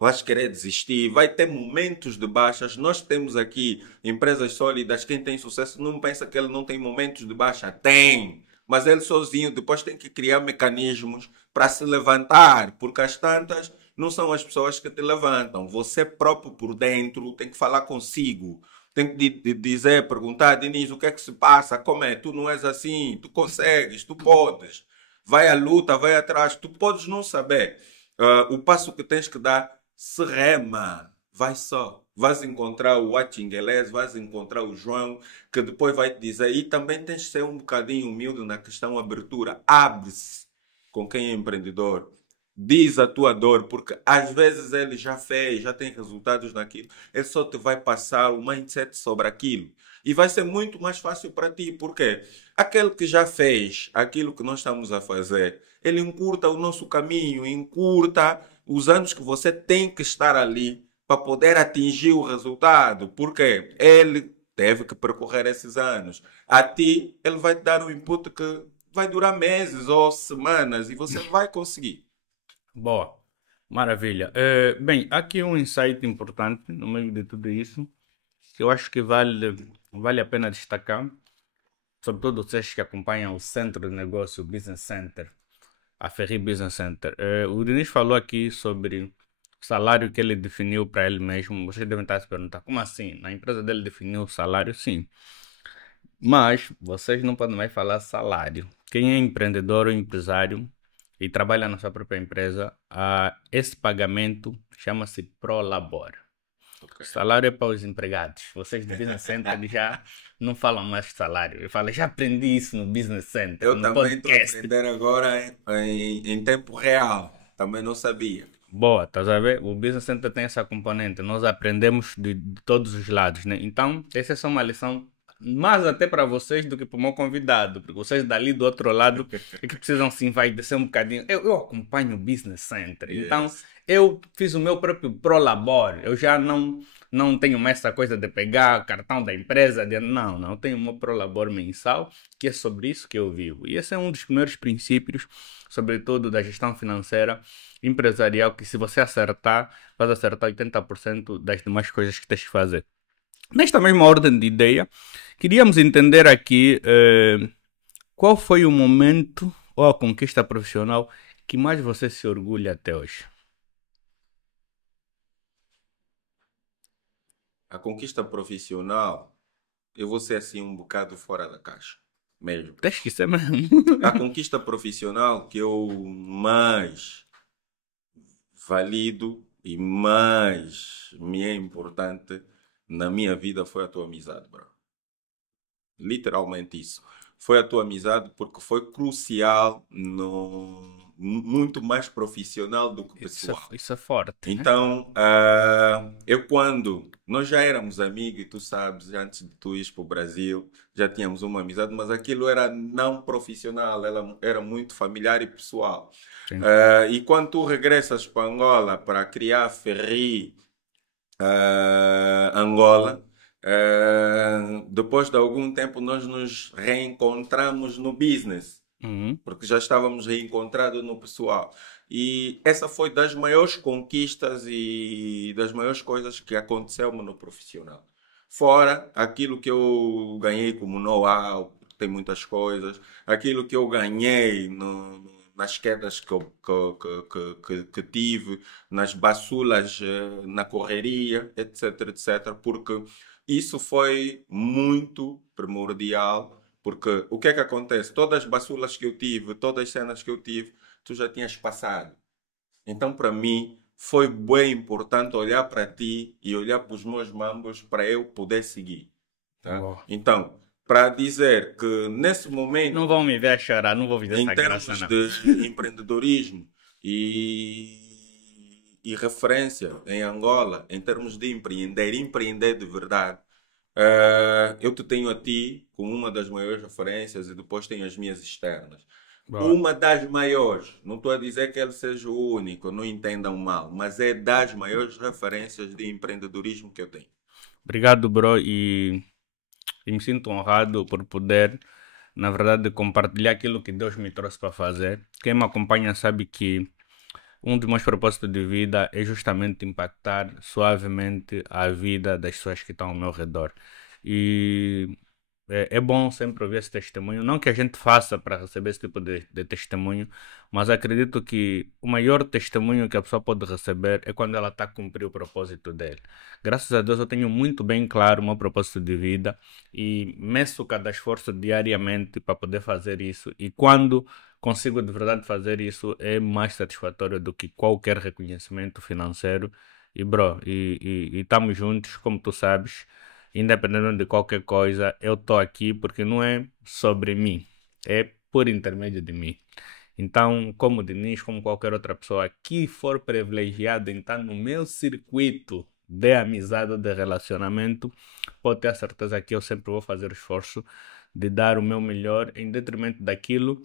vais querer desistir, vai ter momentos de baixas. Nós temos aqui empresas sólidas, quem tem sucesso não pensa que ele não tem momentos de baixa. Tem, mas ele sozinho depois tem que criar mecanismos para se levantar, porque as tantas não são as pessoas que te levantam. Você próprio por dentro tem que falar consigo. Tem que dizer, perguntar, Diniz, o que é que se passa? Como é? Tu não és assim, tu consegues, tu podes. Vai à luta, vai atrás. Tu podes não saber. O passo que tens que dar, se rema. Vai só. Vais encontrar o Atchinguelés, vais encontrar o João, que depois vai te dizer. E também tens de ser um bocadinho humilde na questão abertura. Abre-se com quem é empreendedor. Diz a tua dor, porque às vezes ele já fez, já tem resultados naquilo. Ele só te vai passar o mindset sobre aquilo. E vai ser muito mais fácil para ti, porque aquele que já fez aquilo que nós estamos a fazer, ele encurta o nosso caminho, encurta os anos que você tem que estar ali para poder atingir o resultado, porque ele teve que percorrer esses anos. A ti, ele vai te dar um input que vai durar meses ou semanas e você vai conseguir. Boa, maravilha. Bem, há aqui um insight importante no meio de tudo isso, que eu acho que vale a pena destacar, sobretudo vocês que acompanham o Centro de Negócio Business Center, a Ferri Business Center. O Diniz falou aqui sobre o salário que ele definiu para ele mesmo. Vocês devem estar se perguntar, como assim? Na empresa dele definiu o salário? Sim. Mas vocês não podem mais falar salário. Quem é empreendedor ou empresário e trabalha na sua própria empresa, esse pagamento chama-se Prolabore. Ok. Salário é para os empregados. Vocês do Business Center já não falam mais de salário. Eu falo, já aprendi isso no Business Center, Eu no também estou a podcast. aprender agora em tempo real. Também não sabia. Boa, estás a ver? O Business Center tem essa componente. Nós aprendemos de todos os lados, né? Então, essa é só uma lição mais até para vocês do que para o meu convidado, porque vocês dali do outro lado é que precisam sim, vai descer um bocadinho. Eu acompanho o Business Center, então Yes. eu fiz o meu próprio Prolabore. Eu já não tenho mais essa coisa de pegar o cartão da empresa, não, eu tenho o meu Prolabore mensal, que é sobre isso que eu vivo. E esse é um dos primeiros princípios, sobretudo da gestão financeira empresarial, que se você acertar, vai acertar 80% das demais coisas que tens que fazer. Nesta mesma ordem de ideia, queríamos entender aqui qual foi o momento ou a conquista profissional que mais você se orgulha até hoje. A conquista profissional, eu vou ser assim um bocado fora da caixa, mesmo. Tens que ser mesmo. A conquista profissional que eu mais valido e mais me é importante na minha vida foi a tua amizade, bro. Literalmente isso. Foi a tua amizade porque foi crucial muito mais profissional do que pessoal. Isso é forte, né? Então, eu quando nós já éramos amigos, e tu sabes, antes de tu ires para o Brasil, já tínhamos uma amizade, mas aquilo era não profissional, era muito familiar e pessoal. Sim. E quando tu regressas para Angola para criar Ferri Angola, depois de algum tempo nós nos reencontramos no business Uhum. porque já estávamos reencontrados no pessoal. E essa foi das maiores conquistas e das maiores coisas que aconteceu no profissional. Fora aquilo que eu ganhei como know-how, tem muitas coisas, aquilo que eu ganhei nas quedas que tive, nas baçulas, na correria, etc, etc, porque isso foi muito primordial porque o que é que acontece? Todas as baçulas que eu tive, todas as cenas que eu tive, tu já tinhas passado. Então, para mim, foi bem importante olhar para ti e olhar para os meus mambos para eu poder seguir. Tá? Boa. Então, para dizer que nesse momento, Não vão me ver a chorar, não vou ver em essa graça, termos não. de empreendedorismo e referência em Angola, em termos de empreender de verdade, eu te tenho a ti como uma das maiores referências e depois tenho as minhas externas. Boa. Uma das maiores, não estou a dizer que ele seja o único, não entendam mal, mas é das maiores referências de empreendedorismo que eu tenho. Obrigado, bro, e me sinto honrado por poder, na verdade, compartilhar aquilo que Deus me trouxe para fazer. Quem me acompanha sabe que um dos meus propósitos de vida é justamente impactar suavemente a vida das pessoas que estão ao meu redor. E é bom sempre ouvir esse testemunho. Não que a gente faça para receber esse tipo de testemunho, mas acredito que o maior testemunho que a pessoa pode receber é quando ela está a cumprir o propósito dele. Graças a Deus eu tenho muito bem claro o meu propósito de vida e meço cada esforço diariamente para poder fazer isso. E quando consigo de verdade fazer isso, é mais satisfatório do que qualquer reconhecimento financeiro. E, bro, e estamos juntos, como tu sabes. Independente de qualquer coisa, eu estou aqui porque não é sobre mim, é por intermédio de mim. Então, como o Diniz, como qualquer outra pessoa que for privilegiada em estar no meu circuito de amizade ou de relacionamento, pode ter a certeza que eu sempre vou fazer o esforço de dar o meu melhor em detrimento daquilo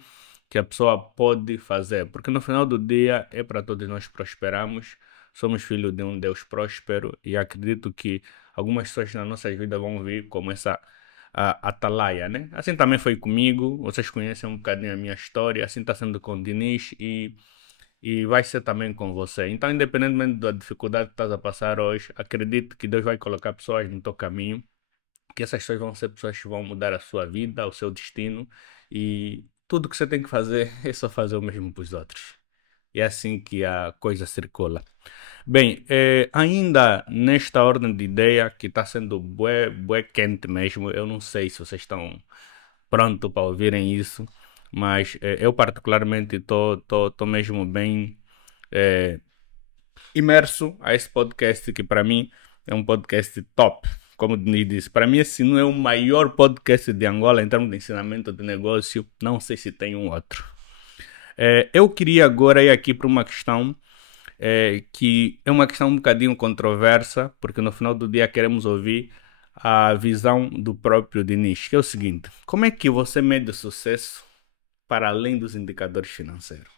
que a pessoa pode fazer. Porque no final do dia é para todos nós prosperarmos. Somos filhos de um Deus próspero e acredito que algumas pessoas na nossa vida vão vir como essa atalaia, né? Assim também foi comigo. Vocês conhecem um bocadinho a minha história. Assim está sendo com o Diniz e vai ser também com você. Então, independentemente da dificuldade que estás a passar hoje, acredito que Deus vai colocar pessoas no teu caminho, que essas pessoas vão ser pessoas que vão mudar a sua vida, o seu destino e tudo que você tem que fazer é só fazer o mesmo para os outros. E é assim que a coisa circula. Bem, ainda nesta ordem de ideia que está sendo bué, bué quente mesmo, eu não sei se vocês estão prontos para ouvirem isso, mas eu particularmente estou mesmo bem eh, imerso a esse podcast que para mim é um podcast top. Como o Denis disse, para mim esse não é o maior podcast de Angola em termos de ensinamento de negócio, não sei se tem um outro. Eu queria agora ir aqui para uma questão que é uma questão um bocadinho controversa, porque no final do dia queremos ouvir a visão do próprio Diniz, que é o seguinte: como é que você mede sucesso para além dos indicadores financeiros?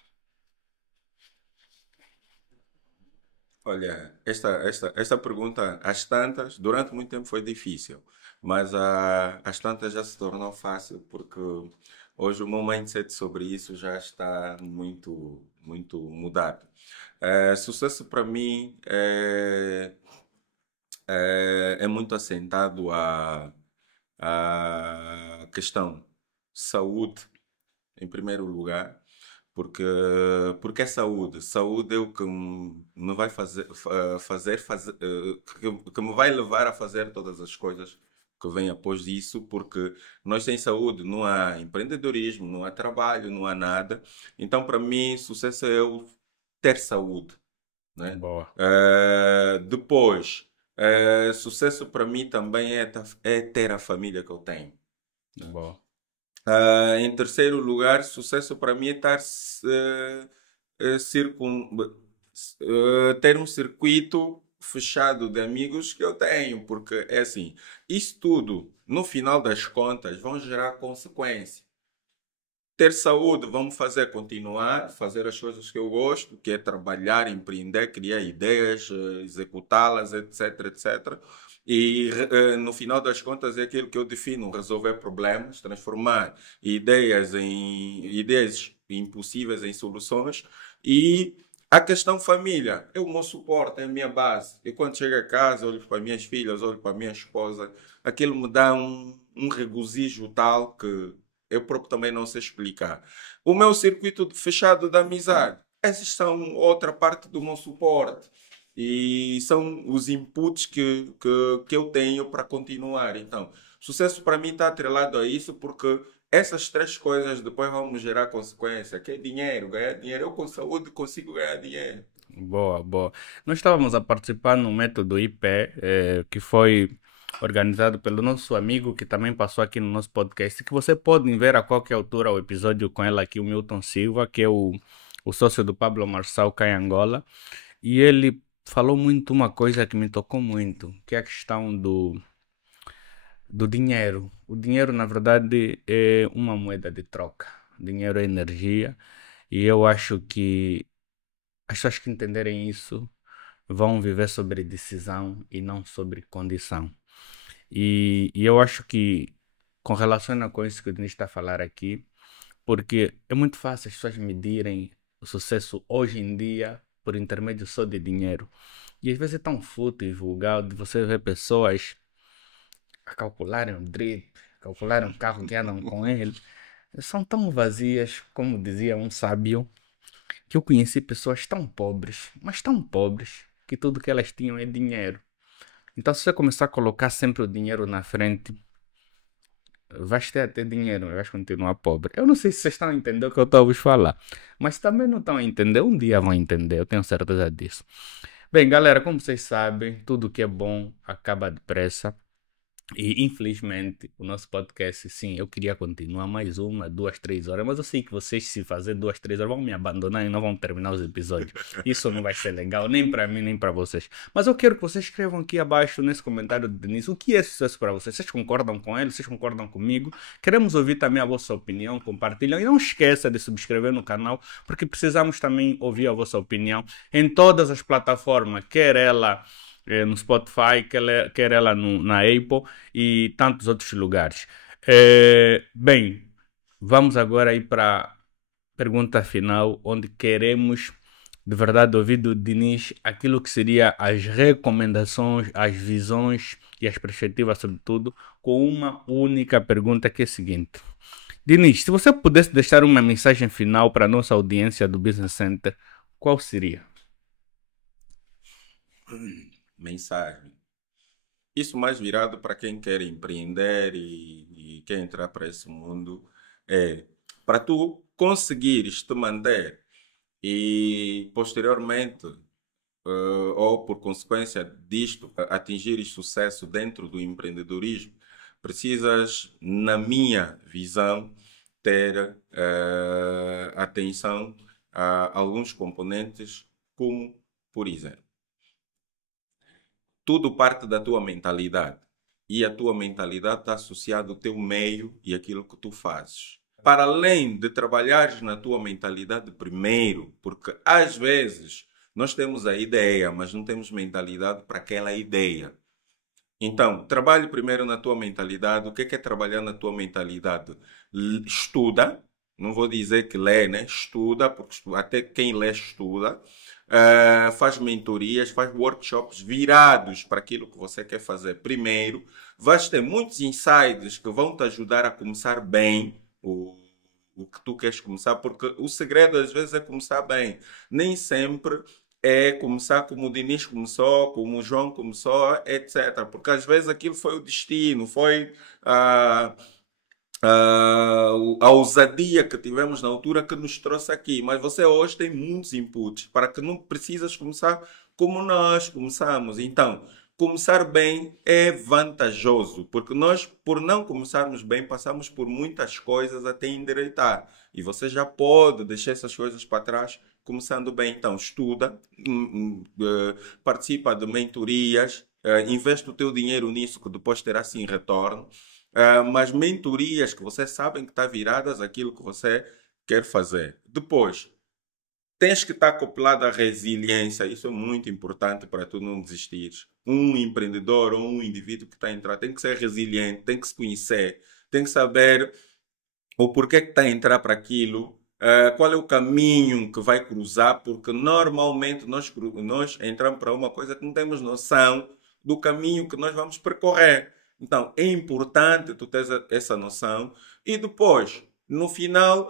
Olha, esta pergunta, às tantas, durante muito tempo foi difícil, mas às tantas já se tornou fácil, porque hoje o meu mindset sobre isso já está muito, muito mudado. Sucesso para mim é muito assentado à questão saúde, em primeiro lugar. Porque, porque é saúde. Saúde é o que me vai que me vai levar a fazer todas as coisas que vêm após disso, porque nós sem saúde não há empreendedorismo, não há trabalho, não há nada. Então, para mim, sucesso é eu ter saúde, né? Boa, Depois, sucesso para mim também é ter a família que eu tenho. boa, Em terceiro lugar, sucesso para mim é ter um circuito fechado de amigos que eu tenho, porque é assim, isso tudo, no final das contas, vão gerar consequência. Ter saúde, vamos fazer continuar, fazer as coisas que eu gosto, que é trabalhar, empreender, criar ideias, executá-las, etc, etc. E no final das contas é aquilo que eu defino, resolver problemas, transformar ideias impossíveis em soluções. E a questão família, é o meu suporte, é a minha base. E quando chego a casa, olho para minhas filhas, olho para a minha esposa, aquilo me dá um regozijo tal que eu próprio também não sei explicar. O meu circuito fechado da amizade, essas são outra parte do meu suporte. E são os inputs que eu tenho para continuar. Então, sucesso para mim está atrelado a isso porque essas três coisas depois vão me gerar consequência, que é dinheiro, ganhar dinheiro. Eu com saúde consigo ganhar dinheiro. boa, boa. Nós estávamos a participar no método IP, que foi organizado pelo nosso amigo que também passou aqui no nosso podcast, que você pode ver a qualquer altura o episódio com ela aqui, o Milton Silva, que é o sócio do Pablo Marçal cá em Angola. E ele falou muito uma coisa que me tocou muito, que é a questão do dinheiro. O dinheiro, na verdade, é uma moeda de troca. Dinheiro é energia. E eu acho que as pessoas que entenderem isso vão viver sobre decisão e não sobre condição. E eu acho que com relação a com isso que o Denis está a falar aqui, porque é muito fácil as pessoas medirem o sucesso hoje em dia por intermédio só de dinheiro. E às vezes é tão fútil e vulgar de você ver pessoas a calcularem o drip, calcularem o carro que andam com ele. São tão vazias, como dizia um sábio, que eu conheci pessoas tão pobres, mas tão pobres, que tudo que elas tinham é dinheiro. Então, se você começar a colocar sempre o dinheiro na frente, vais ter até dinheiro, mas vais continuar pobre. Eu não sei se vocês estão a entender o que eu estou a vos falar, mas também não estão a entender. Um dia vão entender, eu tenho certeza disso. Bem, galera, como vocês sabem, tudo que é bom acaba depressa. E infelizmente o nosso podcast, sim, eu queria continuar mais 1, 2, 3 horas, mas eu sei que vocês, se fazer 2, 3 horas, vão me abandonar e não vão terminar os episódios. Isso não vai ser legal, nem para mim, nem para vocês. Mas eu quero que vocês escrevam aqui abaixo nesse comentário de Denise o que é sucesso para vocês. Vocês concordam com ele? Vocês concordam comigo? Queremos ouvir também a vossa opinião, compartilham. E não esqueça de subscrever no canal, porque precisamos também ouvir a vossa opinião em todas as plataformas, quer ela no Spotify, quer ela na Apple e tantos outros lugares. Bem, vamos agora aí para a pergunta final, onde queremos de verdade ouvir do Diniz aquilo que seria as recomendações, as visões e as perspectivas sobre tudo, com uma única pergunta que é a seguinte. Diniz, se você pudesse deixar uma mensagem final para a nossa audiência do Business Center, qual seria? Mensagem. Isso mais virado para quem quer empreender e quer entrar para esse mundo. Para tu conseguires te manter e posteriormente, ou por consequência disto, atingires sucesso dentro do empreendedorismo, precisas, na minha visão, ter atenção a alguns componentes, como, por exemplo, tudo parte da tua mentalidade. E a tua mentalidade está associada ao teu meio e aquilo que tu fazes. Para além de trabalhares na tua mentalidade primeiro, porque às vezes nós temos a ideia, mas não temos mentalidade para aquela ideia. Então, trabalhe primeiro na tua mentalidade. O que é trabalhar na tua mentalidade? Estuda. Não vou dizer que lê, né? Estuda, porque até quem lê estuda. Faz mentorias, faz workshops virados para aquilo que você quer fazer primeiro. Vais ter muitos insights que vão te ajudar a começar bem o que tu queres começar, porque o segredo às vezes é começar bem. Nem sempre é começar como o Diniz começou, como o João começou, etc. Porque às vezes aquilo foi o destino, foi a ousadia que tivemos na altura que nos trouxe aqui. Mas você hoje tem muitos inputs para que não precisas começar como nós começamos. Então, começar bem é vantajoso, porque nós, por não começarmos bem, passamos por muitas coisas até endireitar. E você já pode deixar essas coisas para trás começando bem. Então, estuda, participa de mentorias, investe o teu dinheiro nisso que depois terá sim retorno. Mas mentorias que vocês sabem que estão viradas àquilo que você quer fazer. Depois, tens que estar acoplado à resiliência. Isso é muito importante para tu não desistires. Um empreendedor ou um indivíduo que está a entrar tem que ser resiliente, tem que se conhecer, tem que saber o porquê que está a entrar para aquilo, qual é o caminho que vai cruzar, porque normalmente nós entramos para uma coisa que não temos noção do caminho que nós vamos percorrer. Então, é importante tu teres essa noção e depois, no final,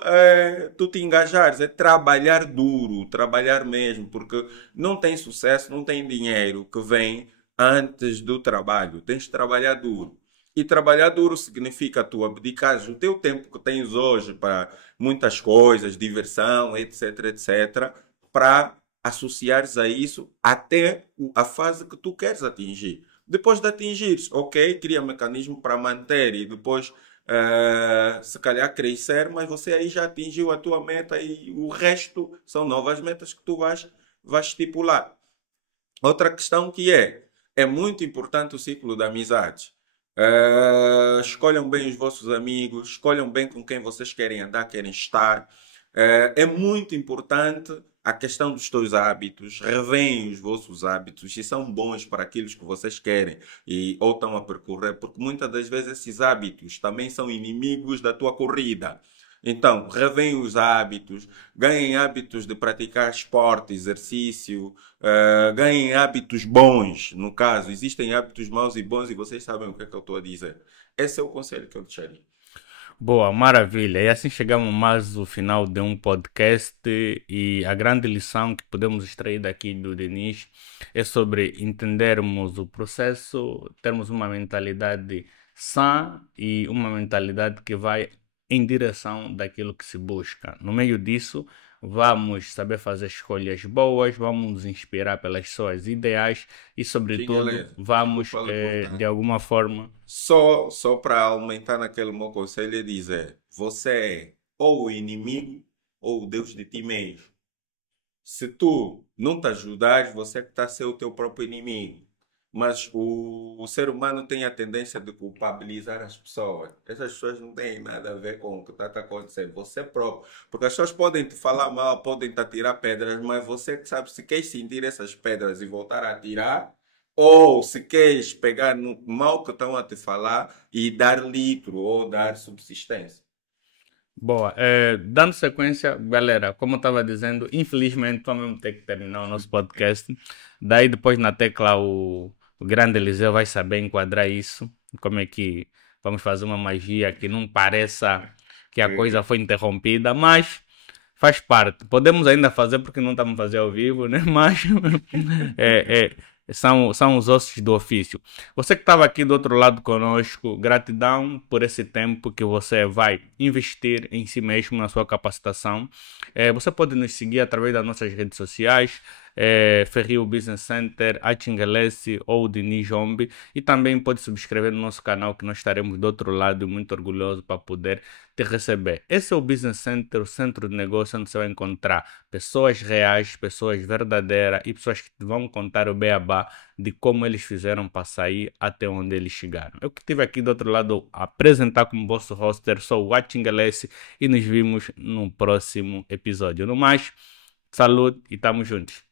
tu te engajares, é trabalhar duro, trabalhar mesmo, porque não tem sucesso, não tem dinheiro que vem antes do trabalho. Tens de trabalhar duro. E trabalhar duro significa tu abdicares o teu tempo que tens hoje para muitas coisas, diversão, etc, etc, para associares a isso até a fase que tu queres atingir. Depois de atingires, ok, cria mecanismo para manter e depois, se calhar, crescer, mas você aí já atingiu a tua meta e o resto são novas metas que tu vais estipular. Outra questão que é muito importante o ciclo de amizades. Escolham bem os vossos amigos, escolham bem com quem vocês querem andar, querem estar. É muito importante a questão dos teus hábitos, revêem os vossos hábitos, se são bons para aquilo que vocês querem ou estão a percorrer, porque muitas das vezes esses hábitos também são inimigos da tua corrida. Então, revêem os hábitos, ganhem hábitos de praticar esporte, exercício, ganhem hábitos bons. No caso, existem hábitos maus e bons e vocês sabem o que é que eu estou a dizer. Esse é o conselho que eu deixaria. Boa, maravilha. E assim chegamos mais ao final de um podcast e a grande lição que podemos extrair daqui do Denis é sobre entendermos o processo, termos uma mentalidade sã e uma mentalidade que vai em direção daquilo que se busca. No meio disso, vamos saber fazer escolhas boas, vamos nos inspirar pelas suas ideais e, sobretudo, Finaleza, vamos, desculpa lhe de cortar. alguma forma. Só para aumentar naquele meu conselho é dizer, você é ou o inimigo ou o Deus de ti mesmo. Se tu não te ajudares, você que está a ser o teu próprio inimigo. Mas o ser humano tem a tendência de culpabilizar as pessoas. Essas pessoas não têm nada a ver com o que está acontecendo. Você próprio. Porque as pessoas podem te falar mal, podem te atirar pedras, mas você que sabe se queres sentir essas pedras e voltar a atirar, ou se queres pegar no mal que estão a te falar e dar litro ou dar subsistência. Boa, dando sequência, galera, como eu estava dizendo, infelizmente vamos ter que terminar o nosso podcast. Daí depois na tecla o grande Eliseu vai saber enquadrar isso, como é que vamos fazer uma magia que não pareça que a coisa foi interrompida, mas faz parte. Podemos ainda fazer porque não estamos fazendo ao vivo, né? Mas é, são os ossos do ofício. Você que estava aqui do outro lado conosco, gratidão por esse tempo que você vai investir em si mesmo, na sua capacitação. Você pode nos seguir através das nossas redes sociais, Ferrio Business Center, Achingalesi ou Dini Jombi, e também pode subscrever no nosso canal que nós estaremos do outro lado muito orgulhoso para poder te receber. Esse é o Business Center, o centro de negócio onde você vai encontrar pessoas reais, pessoas verdadeiras e pessoas que te vão contar o beabá de como eles fizeram para sair até onde eles chegaram. Eu que estive aqui do outro lado a apresentar como vosso hoster, sou o Achingalesi e nos vimos no próximo episódio. No mais, saúde e tamo juntos.